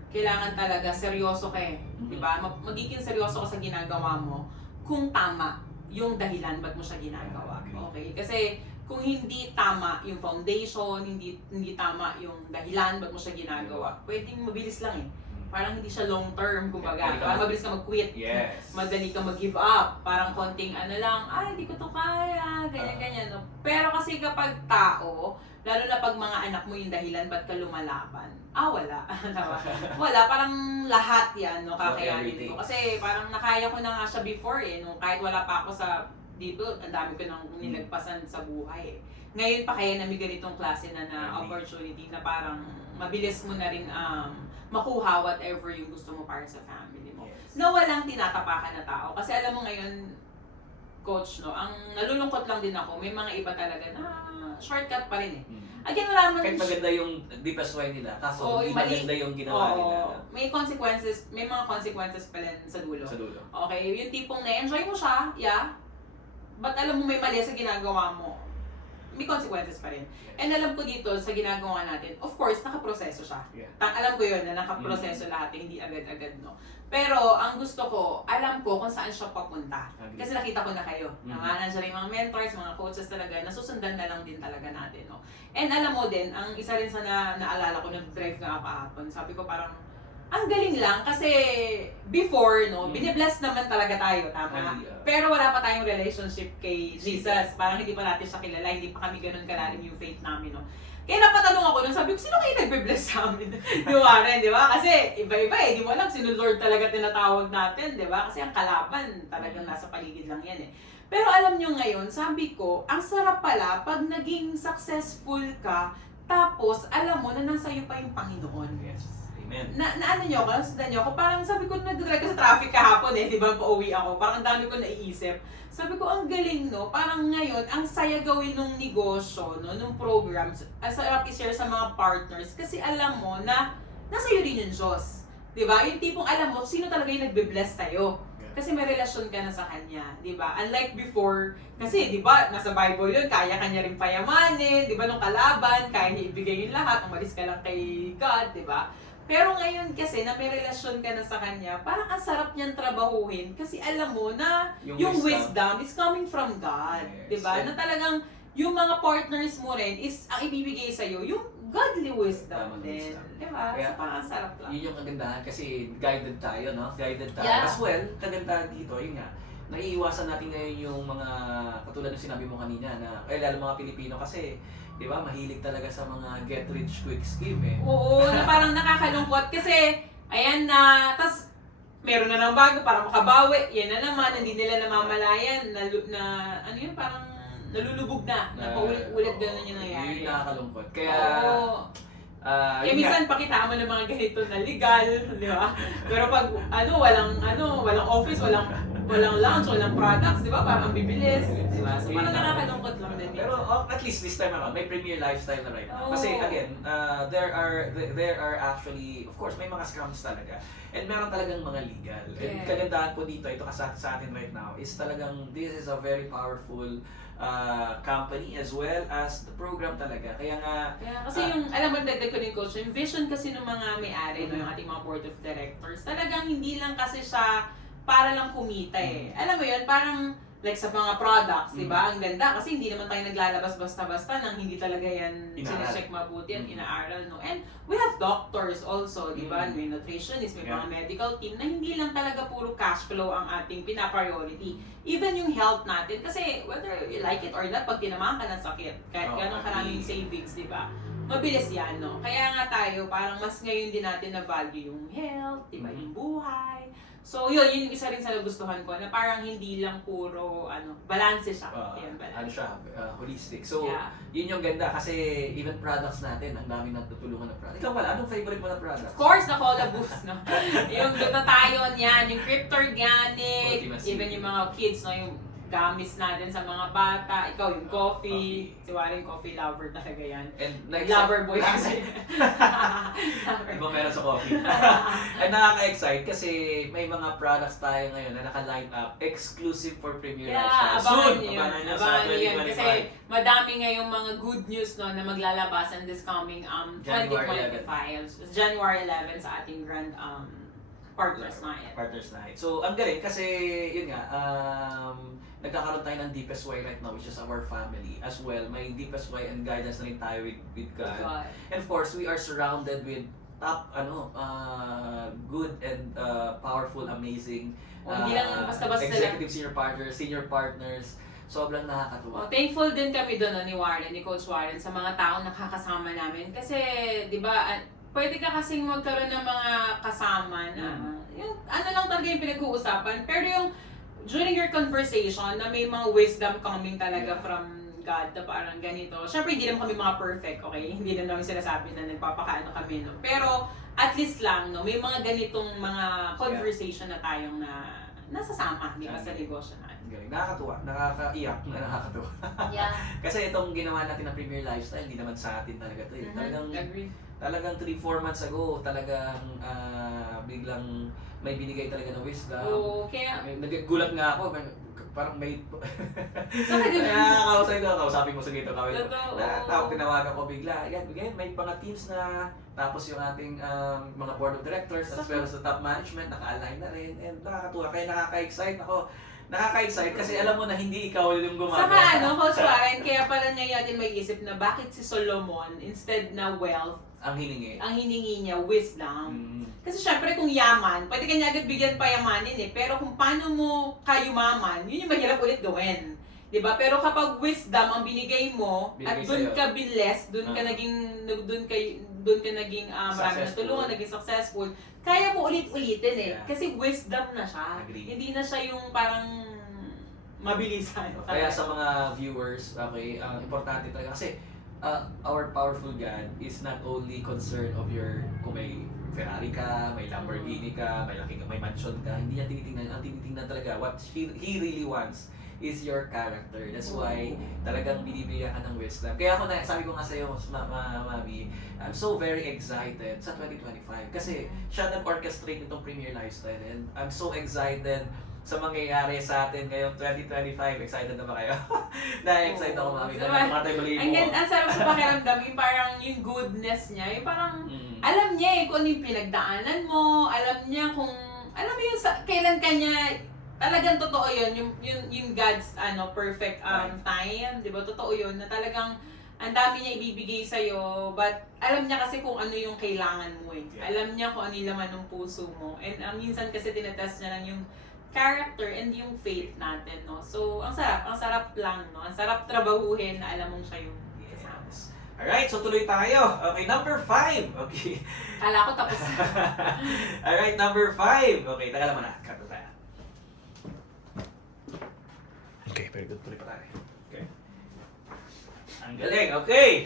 kailangan talaga seryoso ka eh. Di ba? Magiging seryoso ka sa ginagawa mo kung tama yung dahilan ba't mo siya ginagawa. Okay? Kasi kung hindi tama yung foundation, hindi tama yung dahilan ba't mo siya ginagawa, pwedeng mabilis lang eh. Parang hindi siya long term, kumbaga. Parang mabilis ka mag-quit. Yes. Madali ka mag-give up. Parang konting ano lang, ay, hindi ko to kaya, ganyan-ganyan. No? Pero kasi kapag tao, lalo na pag mga anak mo yung dahilan ba't ka lumalaban, wala. Wala, parang lahat yan, no, kakayanin ko. Kasi parang nakaya ko na nga siya before eh, no? Kahit wala pa ako sa dito, ang dami ko nang nilagpasan sa buhay eh. Ngayon pa kaya namin ganitong klase na opportunity na parang mabilis mo na rin makuha whatever yung gusto mo para sa family mo. Yes. Na walang tinatapakan na tao. Kasi alam mo ngayon, coach, no, ang nalulungkot lang din ako, may mga iba talaga na shortcut pa rin eh. Again, wala naman... Kahit maganda yung DPSY nila, kaso hindi maganda yung ginawa nila. May consequences, may mga consequences pa rin sa dulo. Sa dulo. Okay, yung tipong na-enjoy mo siya, but alam mo may mali sa ginagawa mo, may consequences pa rin. And alam ko dito sa ginagawa natin, of course, nakaproseso siya. Yeah. Alam ko yun na nakaproseso lahat, hindi agad-agad, no? Pero ang gusto ko, alam ko kung saan siya papunta. Kasi nakita ko na kayo. Nandiyan yung mga mentors, mga coaches talaga, nasusundan na lang din talaga natin, no? And alam mo din, ang isa rin sa naalala ko, nag-drive nga kahapon, sabi ko parang, ang galing lang kasi before, no, binibless naman talaga tayo, tama? Pero wala pa tayong relationship kay Jesus. Parang hindi pa natin siya kilala, hindi pa kami ganun kalalim yung faith namin, no? Kaya napatanong ako nun, sabi ko, sino kayo nagbe-bless sa amin? Di ba rin, di ba? Kasi iba-iba eh, di mo alam, sino Lord talaga tinatawag natin, di ba? Kasi ang kalaban, talagang nasa paligid lang yan eh. Pero alam nyo ngayon, sabi ko, ang sarap pala pag naging successful ka, tapos alam mo na nasa iyo pa yung Panginoon. Yes. Amen. Na ano nyo ako, nasundan nyo ako, parang sabi ko, nag-drive ko sa traffic kahapon eh, di ba, pauwi ako, parang dami ko naiisip. Sabi ko, ang galing, no, parang ngayon, ang saya gawin ng negosyo, no, nung programs, ang sarap i-share sa mga partners, kasi alam mo na, nasa iyo rin yung Diyos. Di ba? Yung tipong alam mo, sino talaga yung nagbe-bless sa'yo. Kasi may relasyon ka na sa Kanya, di ba? Unlike before, kasi di ba, nasa Bible yun, kaya Kanya rin payamanin, di ba, nung kalaban, kaya niya ibigay yung lahat, umalis ka lang kay God, di ba? Pero ngayon kasi na may relasyon ka na sa Kanya, parang ang sarap niyang trabahuhin kasi alam mo na yung wisdom is coming from God. Yes. Diba? Na talagang yung mga partners mo rin is ang ibibigay sa'yo, yung godly wisdom din. Diba? Kaya, so parang ang sarap lang. Yun yung kagandahan kasi guided tayo, no? Guided tayo. Yeah. As well, kagandahan dito, yun nga, naiiwasan natin ngayon yung mga, katulad ng sinabi mo kanina, na, lalo mga Pilipino kasi, di ba, mahilig talaga sa mga get rich quick scheme eh. Oo, na parang nakakalungkot kasi, ayan na, tas meron na ng bago para makabawi, yan na naman, hindi nila namamalayan, na ano yun, parang nalulubog na paulit-ulit ganun yung nangyayari. Yun yung nakakalungkot. Kaya, kaya minsan pakita mo ng mga ganito na legal, di ba? Pero pag walang office, walang lunch, walang products, di ba? Parang bibilis, di ba? So parang nakakalungkot lang din. Pero at least this time around, may premier lifestyle na right now. Oh. Kasi again, there are actually, of course, may mga scams talaga. And meron talagang mga legal. And kagandahan ko dito, ito sa atin right now, is talagang this is a very powerful company as well as the program talaga. Kaya nga... kasi yung, alam mo, dagdag ko din coach, yung vision kasi ng mga may-ari, no, yung ating mga board of directors, talagang hindi lang kasi siya para lang kumita eh. Alam mo yun, parang like sa mga products, di ba? Ang ganda kasi hindi naman tayo naglalabas basta-basta nang hindi talaga yan sinecheck mabuti at inaaral, no? And we have doctors also, di ba? May nutritionist, may mga medical team na hindi lang talaga puro cash flow ang ating pina-priority. Even yung health natin, kasi whether you like it or not, pag tinamaan ka ng sakit, kahit ganun karaming savings, di ba? Mabilis yan, no? Kaya nga tayo, parang mas ngayon din natin na value yung health, di ba? Yung buhay. So yun yung isa rin sa nagustuhan ko na parang hindi lang puro balanse siya. Ano siya, holistic. So yun yung ganda kasi even products natin, ang daming natutulungan ng product. Ikaw pala, anong favorite mo na product? Of course, na Cola Boost, no? Yung glutathione yan, yung Cryptorganic, even yung mga kids, no? Yung gamis natin sa mga bata. Ikaw yung coffee. Si Warren coffee lover talaga yan. And Lover boy kasi. Iba meron sa coffee. And nakaka-excite kasi may mga products tayo ngayon na naka-line up exclusive for Premier Yeah, Lifestyle. abangan niyo yun. Abangan niyo sa Abangan niyo yun. 2025. Kasi madami ngayong mga good news no, na maglalabasan this coming January 2025. January 11 sa ating grand Partners Night. Partners Night. So, ang galing kasi, yun nga, nagkakaroon tayo ng deepest why right now, which is our family as well. May deepest why and guidance na rin tayo with God. And of course, we are surrounded with top, good and powerful, amazing Hindi lang basta-basta executive senior partners. Sobrang nakakatuwa. Thankful din kami doon ni Warren, ni Coach Warren, sa mga taong nakakasama namin. Kasi, di ba, pwede ka kasing magkaroon ng mga kasama na yung ano lang talaga yung pinag-uusapan. Pero yung during your conversation na may mga wisdom coming talaga from God na parang ganito. Siyempre, hindi naman kami mga perfect, okay? Hindi naman namin sinasabi na nagpapakaano kami, no? Pero, at least lang, no? May mga ganitong mga conversation na tayong nasasama, di ba, sa negosyo natin. Galing. Nakakatuwa, nakakaiyak, nakakatuwa. Yeah. Kasi itong ginawa natin ng Premier Lifestyle, hindi naman sa atin talaga to eh. Agree. Talagang 3-4 months ago, talagang biglang may binigay talaga na wisdom. Oo, kaya... Nagulat nga ako, parang may... Saka di ba? Kausapin mo sa dito kami. Totoo. Tinawagan ko bigla. Yan, may mga teams na, tapos yung ating mga board of directors, as well as the top management, naka-align na rin. And nakakatuwa, kaya nakaka-excite ako. Nakaka-excite kasi alam mo na hindi ikaw yung gumagawa. Saka Coach Warren, kaya pala niya natin may isip na bakit si Solomon, instead na wealth, ang hiningi niya wisdom. Kasi syempre kung yaman, pwede ka niya agad bigyan payamanin eh. Pero kung paano mo kayumaman, yun yung mahirap ulit gawin. Diba? Pero kapag wisdom ang binigay mo, at doon ka binless, doon ka naging marami natulungan, naging successful, kaya mo ulit-ulitin eh. Yeah. Kasi wisdom na siya. Agree. Hindi na siya yung parang mabilisan. Kaya sa mga viewers, okay, importante talaga kasi our powerful God is not only concerned of your kung may Ferrari ka, may Lamborghini ka, may mansion ka, hindi niya tinitingnan. Ang tinitingnan talaga, what He really wants is your character. That's why talagang binibigyan ka ng wisdom. Kaya ako sabi ko nga sa iyo, Mami, I'm so very excited sa 2025 kasi siya nag-orchestrate nitong Premier Lifestyle and I'm so excited sa mangyayari sa atin ngayong 2025. Excited na ba kayo? Na-excited ako, Mami. Ang sarap sa pakiramdam, yung parang yung goodness niya, yung parang alam niya kung ano yung pinagdaanan mo, alam mo yung kailan kanya, talagang totoo yun, yung God's perfect time, di ba? Totoo yun, na talagang ang dami niya ibibigay sa'yo, but alam niya kasi kung ano yung kailangan mo eh. Yeah. Alam niya kung ano yung laman ng puso mo. And minsan kasi tinetest niya lang yung character and yung faith natin, no? So, ang sarap lang, no? Ang sarap trabahuhin na alam mong siya yung kasama. Yes. Alright, so tuloy tayo. Okay, number 5. Okay. Kala ko tapos. Alright, number 5. Okay, taga naman na. Cut tayo. Okay, very good. Tuloy pa tayo. Okay. Ang galing, okay.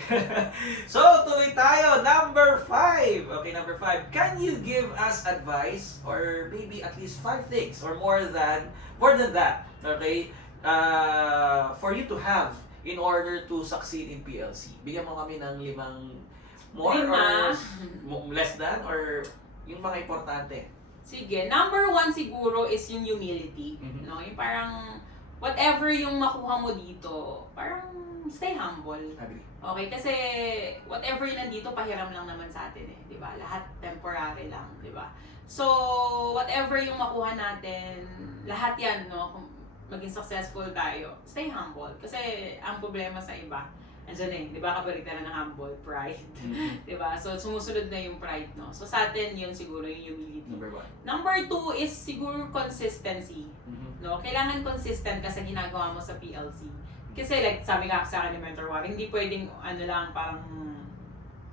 So, tuloy tayo. Number 5. Okay, number 5. Can you give us advice or maybe at least 5 things or more than that, okay, for you to have in order to succeed in PLC? Bigyan mo kami ng 5 more or less than or yung mga importante. Sige, number 1 siguro is yung humility. No? Yung parang whatever yung makuha mo dito, parang stay humble. Agree. Okay, kasi whatever yung nandito, pahiram lang naman sa atin eh, di ba? Lahat temporary lang, di ba? So, whatever yung makuha natin, lahat yan, no? Kung maging successful tayo, stay humble. Kasi ang problema sa iba, andyan eh, di ba? Kabaligtaran ng humble, pride. Di ba? So, sumusunod na yung pride, no? So, sa atin, yun siguro yung humility. Number 2 is siguro consistency. No? Kailangan consistent ka sa ginagawa mo sa PLC. Kasi like, sabi nga sa akin ni Mentor Warren, hindi pwedeng lang parang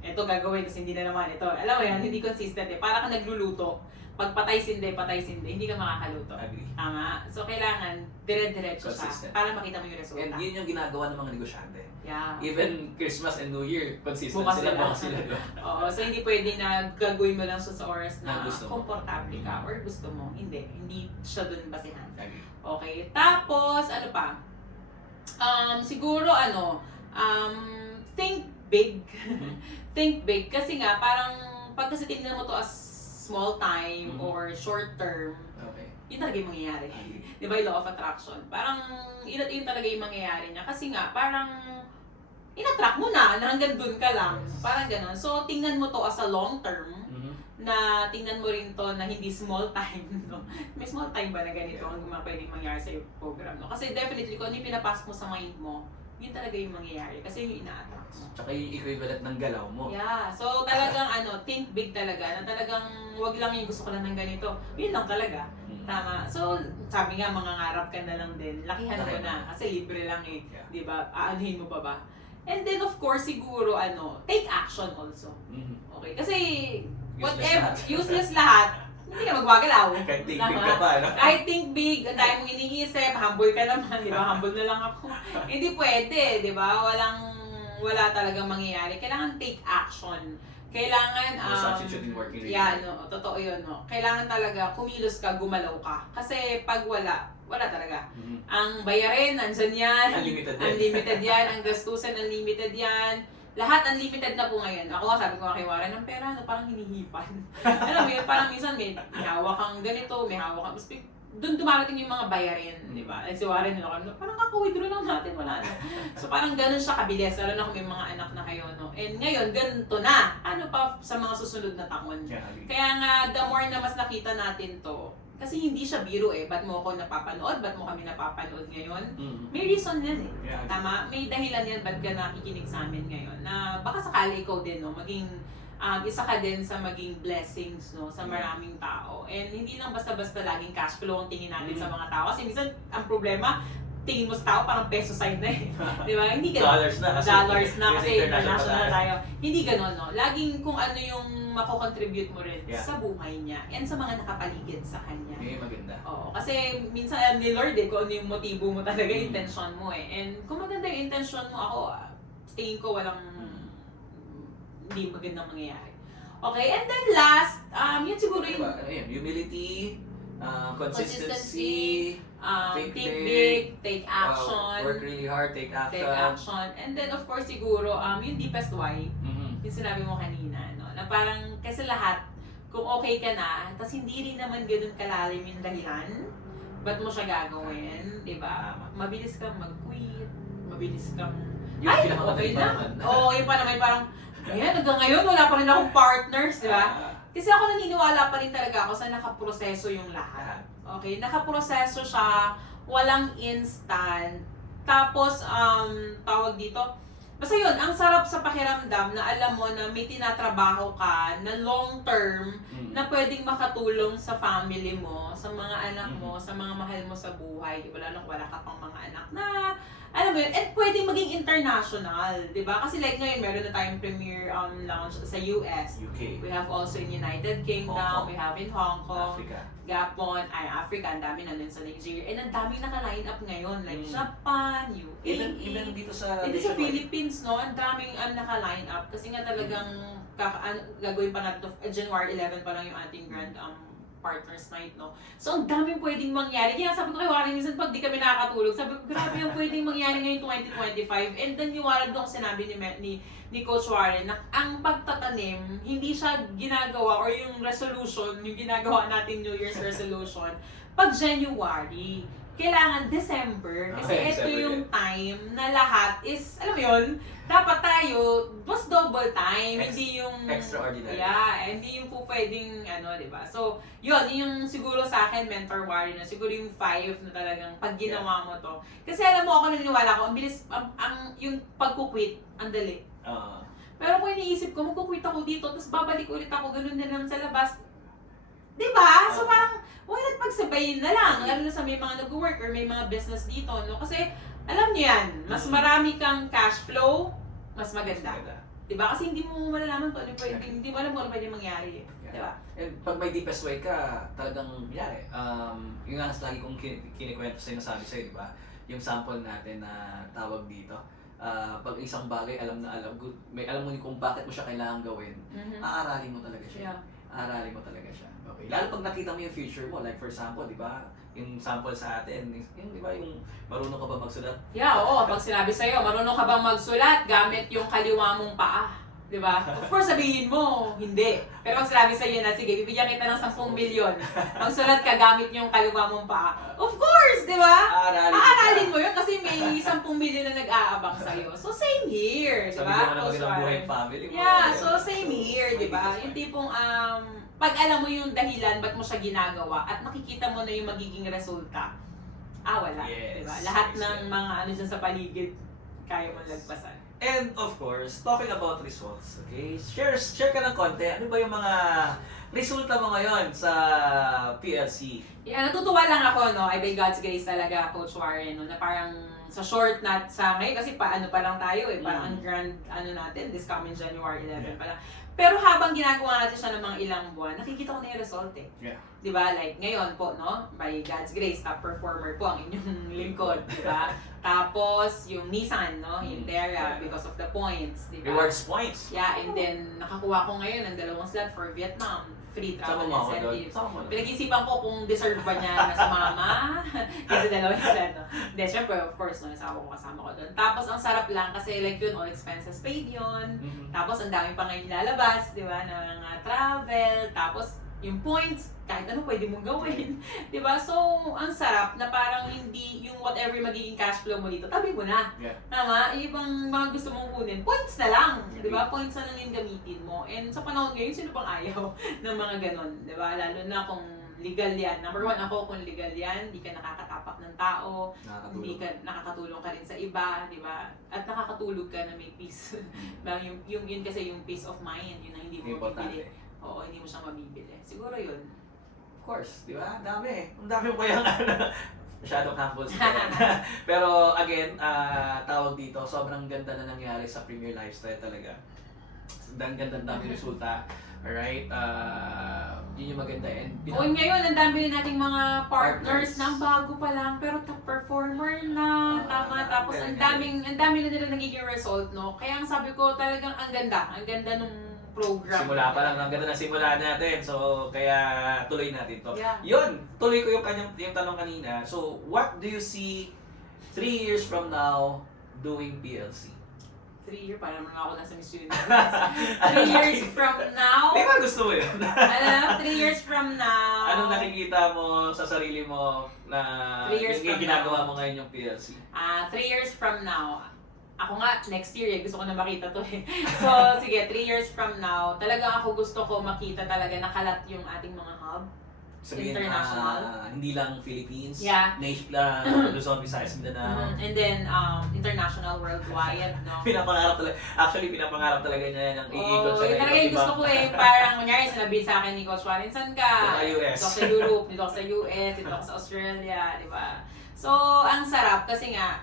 eto gagawin kasi hindi na naman ito. Alam mo yan, hindi consistent eh. Para ka nagluluto. pag patay-sindi, hindi ka makakaluto. Agree. Tama? So, kailangan dire-diretso siya Consistent. para makita mo yung resulta. And yun yung ginagawa ng mga negosyante. Yeah. Even Christmas and New Year, consistent Bukas sila, sila. bukas sila doon. Oo, so hindi pwede na gagawin mo lang siya sa oras na Na gusto mo. komportable ka or gusto mo. Hindi siya dun basihan. Agree. Okay, tapos ano pa? Siguro think big. Think big kasi nga parang pag kasi tingnan mo to as small time or short term, Okay. yun talaga yung mangyayari. Agree. Di ba yung law of attraction? Parang yun talaga yung mangyayari niya. Kasi nga, parang in-attract mo na hanggang dun ka lang. Yes. Parang ganun. So, tingnan mo to as a long term Mhm. na tingnan mo rin to na hindi small time. No? May small time ba na ganito ang mga pwedeng mangyari sa program? No? Kasi definitely, kung ano yung pinapasok mo sa mind mo, yun talaga yung mangyayari. Kasi yung ina-attract mo. Tsaka yung equivalent ng galaw mo. Yeah. So, talagang think big talaga. Na talagang wag lang yung gusto ko lang ng ganito. Yun lang talaga. Mhm. Tama. So, sabi nga, mangangarap ka na lang din. Lakihan mo Lakihan na. mo. Kasi libre lang eh. Yeah. Di ba? Aanhin mo pa ba? And then, of course, siguro, take action also. Mhm. Okay? Kasi, Useless lahat. useless lahat, hindi ka magwagalaw. Kahit think big ka pa, no? Kahit think big, ang dahil mong iniisip, humble ka naman, di ba? Humble na lang ako. Hindi pwede, di ba? Wala talagang mangyayari. Kailangan take action. Kailangan, No substitute in working really yeah, hard. totoo yun, no? Kailangan talaga kumilos ka, gumalaw ka. Kasi pag wala talaga. Mhm. Ang bayarin, nandyan yan. Unlimited din. Unlimited yan. Ang gastusin, unlimited yan. Lahat unlimited na po ngayon. Ako sabi ko kay Warren, ang pera, parang hinihipan. Alam mo yun, parang minsan may hawak kang ganito, may hawak kang... Doon dumarating yung mga bayarin, di ba? Like si Warren, parang kaka-withdraw lang natin, wala na. So parang ganun siya kabilis, lalo na kung may mga anak na kayo, no? And ngayon, ganito na. Ano pa sa mga susunod na taon? Yeah, agree. Kaya nga, the more na mas nakita natin to, kasi hindi siya biro eh. Ba't mo ako napapanood? Ba't mo kami napapanood ngayon? Mhm. May reason yan eh. Yeah. Tama? May dahilan yan ba't ka nakikinig sa amin ngayon. Na baka sakali ikaw din, no? Maging isa ka din sa maging blessings, no? Sa maraming tao. And hindi lang basta-basta laging cash flow ang tingin natin sa mga tao. Kasi minsan, ang problema, tingin mo sa tao parang peso sign na eh. Di ba? Hindi ganun. Dollars na kasi. Dollars na kasi international international pa tayo. Hindi ganun, no? Laging kung ano yung mako-contribute mo rin Yeah. sa buhay niya and sa mga nakapaligid sa kanya. Okay, maganda. Oo, kasi minsan alam ni Lord eh, kung ano yung motibo mo talaga, intention mo eh. And kung maganda yung intention mo, ako, tingin ko walang hindi magandang mangyayari. Okay, and then last, yun siguro yung Diba? Ayun, humility, consistency, think think big, take action, work really hard, take action. take action, and then of course siguro, yung deepest why, Mhm. yung sinabi mo kanina, no? Na parang, kasi lahat, kung okay ka na, tas hindi rin naman ganun kalalim yung dahilan, ba't mo siya gagawin, di ba? Tama. Mabilis kang mag-quit, mabilis kang, Yung ay, pinakamadaling okay na. paraan. Oo, yung pa naman parang, ayan, hanggang ngayon, wala pa rin akong partners, di ba? Kasi ako naniniwala pa rin talaga ako sa nakaproseso yung lahat. Okay, nakaproseso siya, walang instant. Tapos, tawag dito, basta yun, ang sarap sa pakiramdam na alam mo na may tinatrabaho ka na long term na pwedeng makatulong sa family mo, sa mga anak mo, sa mga mahal mo sa buhay. Di ba? Lalo kung wala ka pang mga anak na, alam mo yun, and pwedeng maging international, di ba? Kasi like ngayon, meron na tayong premiere launch sa US. UK, We have also in United Kingdom, Hong Kong. we have in Hong Kong, Africa. Gabon, Africa, ang dami nandun sa Nigeria. And ang daming naka-line up ngayon, like Mm. Japan, UAE, Even dito sa hindi sa nationwide. Philippines, no? Ang daming naka-line up. Kasi nga talagang gagawin pa natin, January 11 pa lang yung ating grand partners night, no? So, ang daming pwedeng mangyari. Kaya sabi ko kay Warren, minsan pag di kami nakakatulog, sabi ko, grabe yung pwedeng mangyari ngayong 2025. And then, yung Warren doon sinabi ni Coach Warren, na ang pagtatanim, hindi siya ginagawa, or yung resolution, yung ginagawa natin New Year's resolution, pag January. Kailangan December. Kasi Okay, ito December, yung time na lahat is, alam mo yun, dapat tayo, mas double time, hindi yung... extraordinary. Yeah, hindi yung po pwedeng, di ba? So, yun yung siguro sa akin, mentor Warren, na siguro yung 5 na talagang pag ginawa mo to. Kasi alam mo, ako naniniwala ko, ang bilis, yung pagkukwit, ang dali. Pero kung iniisip ko, magkukwit ako dito, tapos babalik ulit ako, ganun din naman sa labas. Diba? So parang, why not pagsabayin na lang? Lalo na sa may mga nag-work or may mga business dito, no? Kasi, alam niyo yan, mas marami kang cash flow, mas maganda. Diba? Kasi hindi mo malalaman kung ano pwedeng, hindi mo alam kung ano pwedeng mangyari. Diba? And pag may deepest way ka, talagang, yari, yung nga lagi kong kinikwento sa'yo, nasabi sa'yo, di ba? Yung sample natin na tawag dito, pag isang bagay, alam may alam mo kung bakit mo siya kailangan gawin, aaralin mo talaga siya. Yeah. Aaralin mo talaga siya. Okay. Lalo pag nakita mo yung future mo, like for example, di ba? Yung sample sa atin, yung di ba yung marunong ka ba magsulat? Yeah, oo. Pag sinabi sa'yo, marunong ka bang magsulat gamit yung kaliwa mong paa? Di ba? Of course, sabihin mo, hindi. Pero pag sinabi sa'yo na, sige, bibigyan kita ng 10 milyon. Magsulat ka gamit yung kaliwa mong paa. Of course, di ba? Aaralin mo yun kasi may 10 milyon na nag-aabang sa'yo. So, same here, di ba? Sabi mo na magandang buhay yung family mo. Yeah, so same here, di ba? Yung tipong, pag alam mo yung dahilan, ba't mo siya ginagawa, at nakikita mo na yung magiging resulta, wala. Yes, Diba? Lahat yes, ng mga ano dyan sa paligid, kaya mo lagpasan. And of course, talking about results, okay? Share ka ng konti. Ano ba yung mga resulta mo ngayon sa PLC? Yeah, natutuwa lang ako, no? I by God's grace talaga, Coach Warren, no? Na parang sa short sa ngayon, kasi paano pa lang tayo eh, parang ang grand ano natin, this coming January 11 pa lang. Pero habang ginagawa natin siya ng mga ilang buwan, nakikita ko na yung result eh. Yeah. Di ba? Like ngayon po, no? By God's grace, top performer po ang inyong lingkod, di ba? Tapos yung Nissan, no? Yung Terra, because of the points, di ba? Rewards points. Yeah, and then nakakuha ko ngayon ng 2 slot for Vietnam. Free travel Sama mo ako doon. incentives. Sama mo na. Pinag-isipan ko kung deserve ba niya na sumama. Kasi 2 slot, no? Hindi, syempre, of course, no? Nasawa ko kasama ko doon. Tapos ang sarap lang kasi like yun, all expenses paid yun. Tapos ang dami pa ngayon lalabas, di ba? Ng travel. Tapos yung points, kahit ano pwede mong gawin. Di ba? So, ang sarap na parang hindi yung whatever magiging cash flow mo dito, tabi mo na. Yeah. Tama? Yung ibang mga gusto mong kunin, points na lang. Di ba? Points na lang yung gamitin mo. And sa panahon ngayon, sino pang ayaw ng mga ganon? Di ba? Lalo na kung legal yan. Number 1 ako, kung legal yan, hindi ka nakakatapak ng tao, hindi ka nakakatulong ka rin sa iba, di ba? At nakakatulog ka na may peace. Yun kasi yung peace of mind, yun ang hindi mo mabibili. Oo, hindi mo siya mabibili. Siguro yun. Of course, di ba? Ang dami. Ang dami mo kayang masyadong humble sa Pero again, tawag dito, sobrang ganda na nangyari sa Premier Lifestyle talaga. Ang ganda, dami resulta. Alright? Yun yung maganda. And Ngayon, ang dami rin nating mga partners na bago pa lang, pero top performer na. Tama. Tapos ang dami na nila nagiging result, no? Kaya ang sabi ko, talagang ang ganda nung program. Simula pa lang, ang ganda na simula natin. So, kaya tuloy natin to. Yeah. Yun, tuloy ko yung tanong kanina. So, what do you see 3 years from now doing PLC? 3 years, parang naman ako nasa Miss Universe. 3 years from now? Di ba gusto mo yun? 3 years from now? Anong nakikita mo sa sarili mo na 3 years yung from ginagawa mo ngayon yung PLC? 3 years from now, ako nga, next year gusto ko na makita to eh. So, sige, 3 years from now, talagang ako gusto ko makita talaga nakalat yung ating mga hub. Sabihin, International. hindi lang Philippines, Yeah. nation, Luzon, Visayas, Mindanao. And then, international, worldwide, no? Pinapangarap talaga niya ng iikot sa talaga yung gusto ko eh. Parang, kunyari, sinabi sa akin ni Coach Warren, saan ka? Sa US. Dito ako sa Europe, dito ako sa US, dito ako sa Australia, di ba? So, ang sarap kasi nga,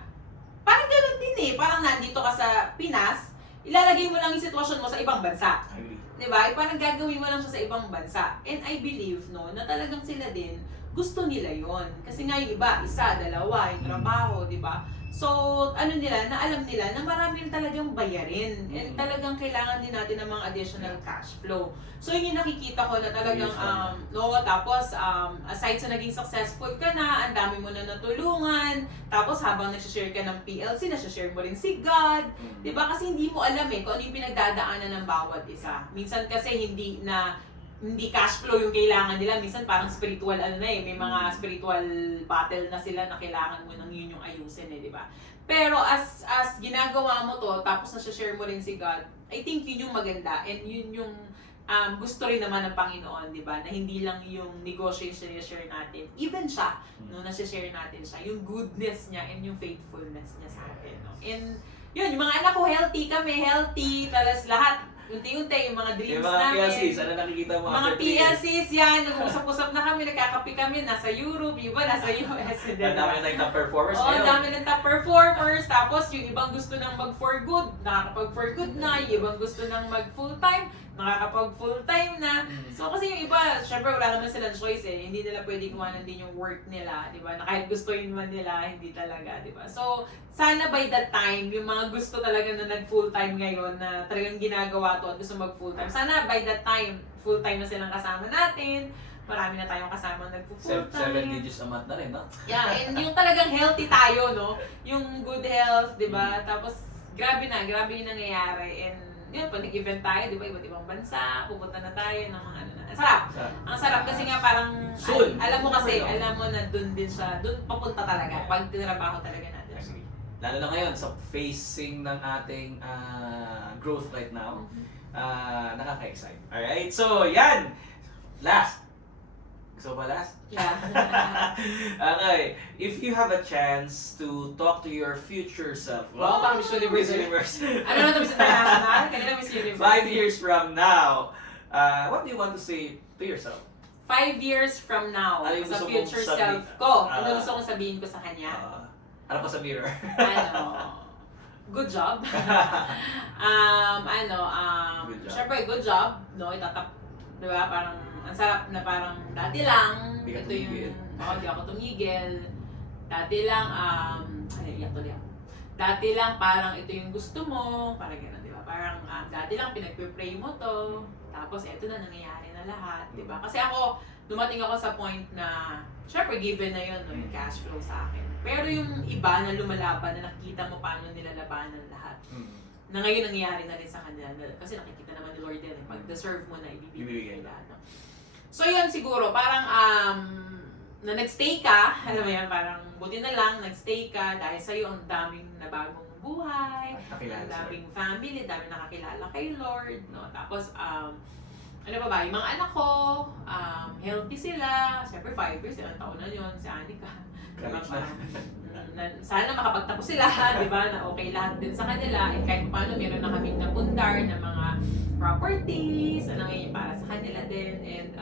parang gano'n din eh. Parang nandito ka sa Pinas, ilalagay mo lang yung sitwasyon mo sa ibang bansa. Agree. Diba? Parang gagawin mo lang siya sa ibang bansa. And I believe, no, na talagang sila din, gusto nila yon. Kasi nga yung iba, 1, 2, yung trabaho, diba? So, ano nila, na alam nila na marami rin talagang bayarin. And talagang kailangan din natin ng mga additional cash flow. So, yun yung nakikita ko na talagang, tapos, aside sa naging successful ka na, ang dami mo na natulungan, tapos habang nagsishare ka ng PLC, nagsishare mo rin si God, diba? Kasi hindi mo alam eh kung ano yung pinagdadaanan ng bawat isa. Minsan kasi hindi cash flow yung kailangan nila. Minsan parang spiritual may mga spiritual battle na sila na kailangan mo nang yun yung ayusin di ba? Pero as ginagawa mo to, tapos nasa-share mo rin si God, I think yun yung maganda and yun yung gusto rin naman ng Panginoon, di ba? Na hindi lang yung negosyo yung share natin. Even siya, no, nasa-share natin siya. Yung goodness niya and yung faithfulness niya sa atin. No? And yun, yung mga anak ko, healthy, talas lahat. Unti-unti, yung mga dreams yung mga namin. PLCs, ano nakikita mo? Mga PLCs yan, nag-usap-usap na kami, nagkakape kami, nasa Europe, yung iba nasa US. Ang dami na tayong top performers Oo, ngayon. ang dami ng top performers. Tapos yung ibang gusto nang mag for good, nakakapag for good na. Yung ibang gusto nang mag full time, nakakapag full time na. So kasi yung iba, syempre wala naman silang choice eh. Hindi nila pwede kumanan din yung work nila, di ba? Na kahit gustuin man nila, hindi talaga, di ba? So, sana by that time, yung mga gusto talaga na nag full time ngayon, na talagang ginagawa to at gusto mag full time, sana by that time, full time na silang kasama natin. Marami na tayong kasama nag-full time. 7 digits a month na rin, no? Yeah, and yung talagang healthy tayo, no? Yung good health, di ba? Tapos, grabe yung nangyayari. And, yun, pag nag-event tayo, di ba? Iba't ibang bansa, pupunta na tayo ng mga ano na. Ang sarap. Ang sarap kasi nga parang, Soon. alam mo kasi, alam mo na dun din siya, dun papunta talaga. Pag tinrabaho talaga natin. Agree. Lalo na ngayon, sa facing ng ating growth right now, nakaka-excite. Alright, so yan! Last. Gusto mo ba last? Yeah. Okay, if you have a chance to talk to your future self, Wow, parang Miss Universe. Ano naman ito, Miss International? Kanina Miss Universe. 5 years from now, what do you want to say to yourself? 5 years from now, Ano yung sa gusto mong future sabihin? self ko, ano gusto kong sabihin ko sa kanya? Ano pa sa mirror? Good job. Good job. Syempre, good job, no? Di ba, parang, ang sarap na parang, dati lang, Di ka ito tumigil. di ako tumigil. Dati lang, iyak tuloy ako. Dati lang, parang ito yung gusto mo, parang gano'n, di ba? Parang, dati lang, pinagpipray mo to, tapos eto na, nangyayari na lahat, di ba? Kasi ako, dumating ako sa point na, syempre, given na yun, no, yung cash flow sa akin. Pero yung iba na lumalaban, na nakikita mo paano nila labanan lahat, na ngayon nangyayari na rin sa kanila. Kasi nakikita naman ni Lord din, pag deserve mo na ibibigay nila. No? So yun siguro, parang na nagstay ka, alam mo yan, parang buti na lang, nagstay ka dahil sa'yo ang daming nabagong buhay, Nakilala ang sa daming family, daming nakakilala kay Lord, no? Tapos, ano pa ba, yung mga anak ko, healthy sila, siyempre 5 years, ilang taon na yun, si Anika. Diba, sana makapagtapos sila, di ba, na okay lahat din sa kanila, and kahit paano, meron na kaming napundar na mga properties, ano ngayon para sa kanila din, and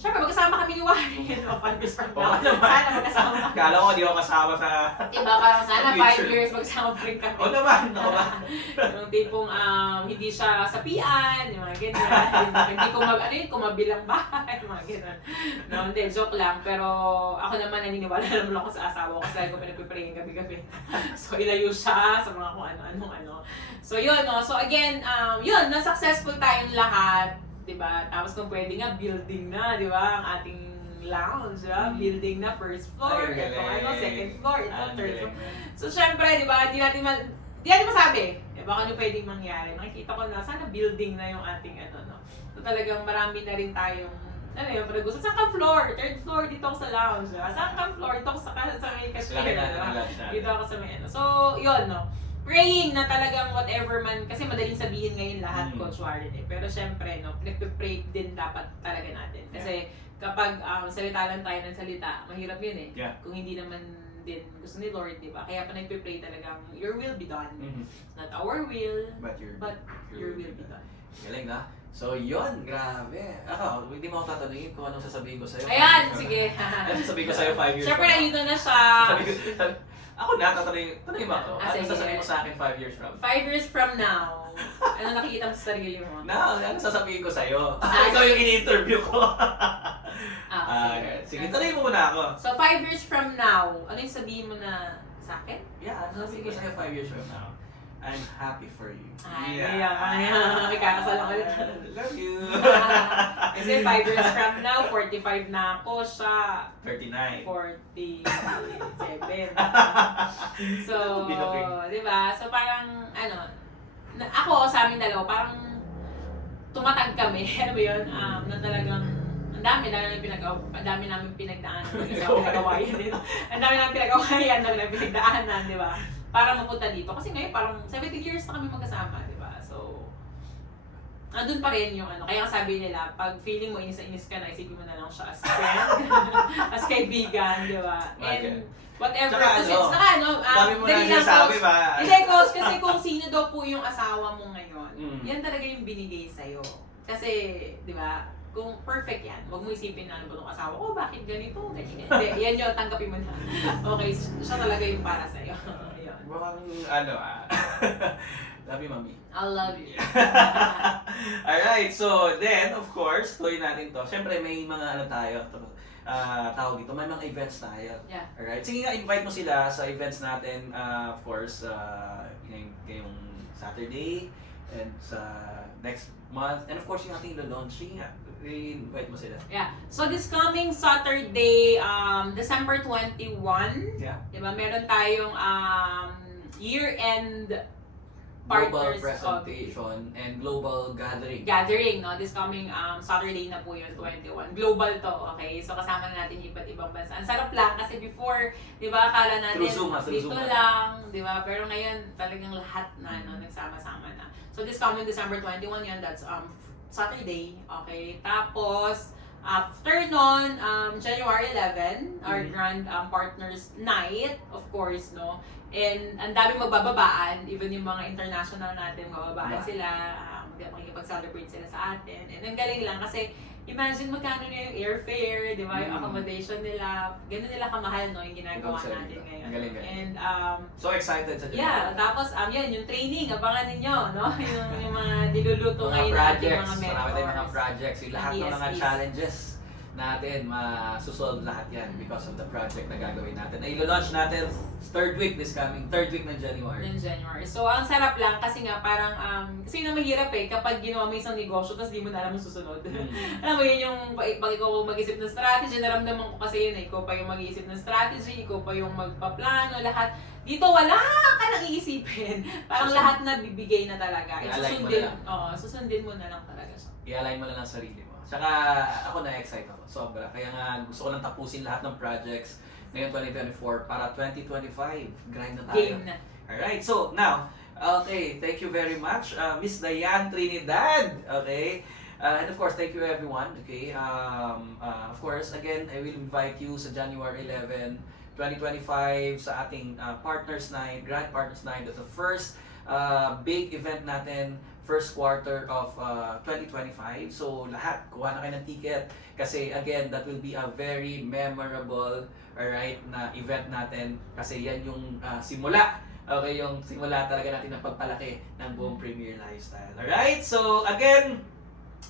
syempre, magkasama kami ni Warren, 5 years from now. Sana magkasama kami. Kala ko di ako kasama sa... Diba, parang sana 5 future. years magsama pa rin kami. Oo naman, ako ba? Yung tipong hindi siya sapian, yung mga ganyan. Hindi ko kumabilang bahay, yung mga ganyan. No, hindi, joke lang. Pero ako naman naniniwala naman ako sa asawa ko kasi ko pinagpiprayin gabi-gabi. So, ilayo siya sa mga kung ano-ano. So, yun, no? So, again, yun, na-successful tayong lahat. Diba? Tapos kung pwede nga, building na, di ba? Ang ating lounge, diba? Building na, first floor, Ay, galing. second floor, ito, third floor. Galing. So, syempre, di ba, di natin masabi. Baka ano pwedeng mangyari. Nakikita ko na, sana building na yung ating no. So, talagang marami na rin tayong, parang gusto, saan kang floor? Third floor, dito ako sa lounge. Diba? Saan kang floor? Dito ako sa may cashier. Diba? Dito ako sa may So, yun, no. Praying na talagang whatever man, kasi madaling sabihin ngayon lahat, Coach Warren eh. Pero syempre, no, pinagpipray din dapat talaga natin. Kasi kapag salita lang tayo ng salita, mahirap yun eh. Yeah. Kung hindi naman din gusto ni Lord, di ba? Kaya pa nagpipray talagang, your will be done. Not our will, But your will be done. Galing na. So, yun, grabe. Ako, hindi mo ako tatanungin kung anong sasabihin ko sa'yo. Ayan, sige. Ano sasabihin ko sa'yo 5 years Syempre, from now? nandito na siya. Ako na, tanungin mo ako. Ano sige. sasabihin mo sa akin 5 years from now? 5 years from now, ano nakikita mo sa sarili mo? Ano sasabihin ko sa'yo? Ah, Ikaw yung ini-interview ko. Sige. Sige, tanungin mo muna ako. So, 5 years from now, ano yung sabihin mo na sa akin? Yeah, ano sasabihin ko sa'yo 5 years from now? I'm happy for you. Ayan. Kakasal ako ulit. Love you. Kasi 5 years from now, 45 na ako, siya 39. 47. So, Binuking. di ba? So, parang, ako sa amin dalawa, parang tumatag kami. Ano ba yun? Na talagang, ang dami namin pinagdaanan. Pinagawayan din. Ang dami namin pinagawayan, ang dami namin pinagdaanan, di ba? Para mapunta dito. Kasi ngayon, parang 17 years na kami magkasama, di ba? So, andun pa rin yung Kaya sabi nila, pag feeling mo inis na inis ka na, isipin mo na lang siya as friend, as kaibigan, di ba? And whatever. Tsaka Kasi, dami mo na dali lang, sinasabi coach. ba? Hindi, coach, kasi kung sino daw po yung asawa mo ngayon, yan talaga yung binigay sa'yo. Kasi, di ba, kung perfect yan, huwag mo isipin na ano ba itong asawa ko, bakit ganito, ganyan. Hindi, yan yun, tanggapin mo na. Okay, siya talaga yung para sa'yo. Yun. Mukhang love you, mami. I love you. Alright, so then, of course, tuloy natin to. Siyempre, may mga tawag dito, may mga events tayo. Yeah. Alright, sige nga, invite mo sila sa events natin, of course, ngayong Saturday, and sa next month, and of course, yung ating launch, sige nga, i-invite mo sila. Yeah. So this coming Saturday, December 21, Yeah. diba, meron tayong year-end Global partners presentation and global gathering, no? This coming Saturday na po yun, 21. Global to, okay? So kasama na natin yung iba't ibang bansa. Ang sarap lang kasi before, di ba, akala natin Through dito Zoom. lang, di ba? Pero ngayon, talagang lahat na, no, nagsama-sama na. So this coming December 21 yun, that's Saturday, okay? Tapos, after nun, January 11, our grand partners night, of course, no? And ang daming magbababaan, even yung mga international natin, magbababaan sila, makikipag-celebrate sila sa atin. And ang galing lang kasi, imagine magkano na yung airfare, di ba? Yung accommodation nila, ganun nila kamahal, no? Yung ginagawa natin ngayon. Galing. And, So excited sa yeah, tapos yan, yung training, abangan ninyo, no? yung mga niluluto mga ngayon natin, mga projects, mentors. marami tayong mga projects, yung lahat ng mga ESPs. challenges natin, masusolve lahat yan because of the project na gagawin natin. Ay, launch natin third week ng January. In January. So, ang sarap lang kasi nga parang, kasi yun ang mahirap kapag ginawa mo isang negosyo tapos di mo na alam ang susunod. Alam mo yun yung, pag ikaw mag-isip ng strategy, naramdaman ko kasi yun ikaw pa yung mag-iisip ng strategy, ikaw pa yung magpaplano, lahat. Dito wala ka nang iisipin. Parang lahat na bibigay na talaga. Susundin mo na lang talaga siya. I-align mo na lang sarili mo. Saka ako na-excite ako, sobra. Kaya nga gusto ko nang tapusin lahat ng projects ngayon 2024 para 2025. Grind na tayo. Game na. Alright, so now, okay, thank you very much, Miss Diane Trinidad. Okay, and of course, thank you everyone. Okay, of course, again, I will invite you sa January 11, 2025 sa ating Partners Night, Grand Partners Night. That's the first big event natin, first quarter of 2025. So lahat, kuha na kayo ng ticket kasi again, that will be a very memorable, alright, na event natin kasi yan yung simula. Okay, yung simula talaga natin ng pagpalaki ng buong Premier Lifestyle. Alright, so again,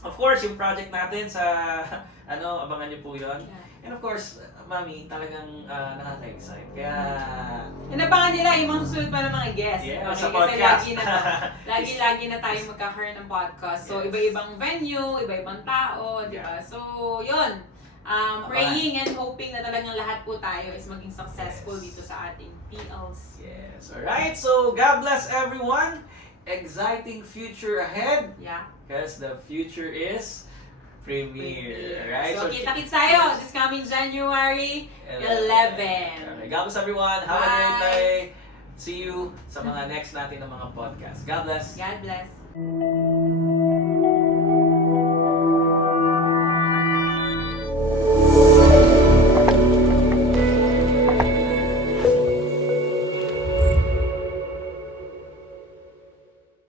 of course, yung project natin sa abangan niyo po yun. Yeah. And of course, Mami, talagang nakaka-excite. Kaya Inabangan nila yung mga susunod pa ng mga guests. yeah, Okay, sa kasi podcast. lagi na tayo magkakaroon ng podcast. So, Yes. iba-ibang venue, iba-ibang tao, di ba? So, yun. Praying and hoping na talagang lahat po tayo is maging successful Yes. dito sa ating PLC. Yes, alright. So, God bless everyone. Exciting future ahead. Yeah. Because the future is Premier. Alright? So, kita-kits tayo this coming January 11. Okay, God bless everyone. Have a Bye. great day. See you sa mga next natin ng mga podcast. God bless. God bless.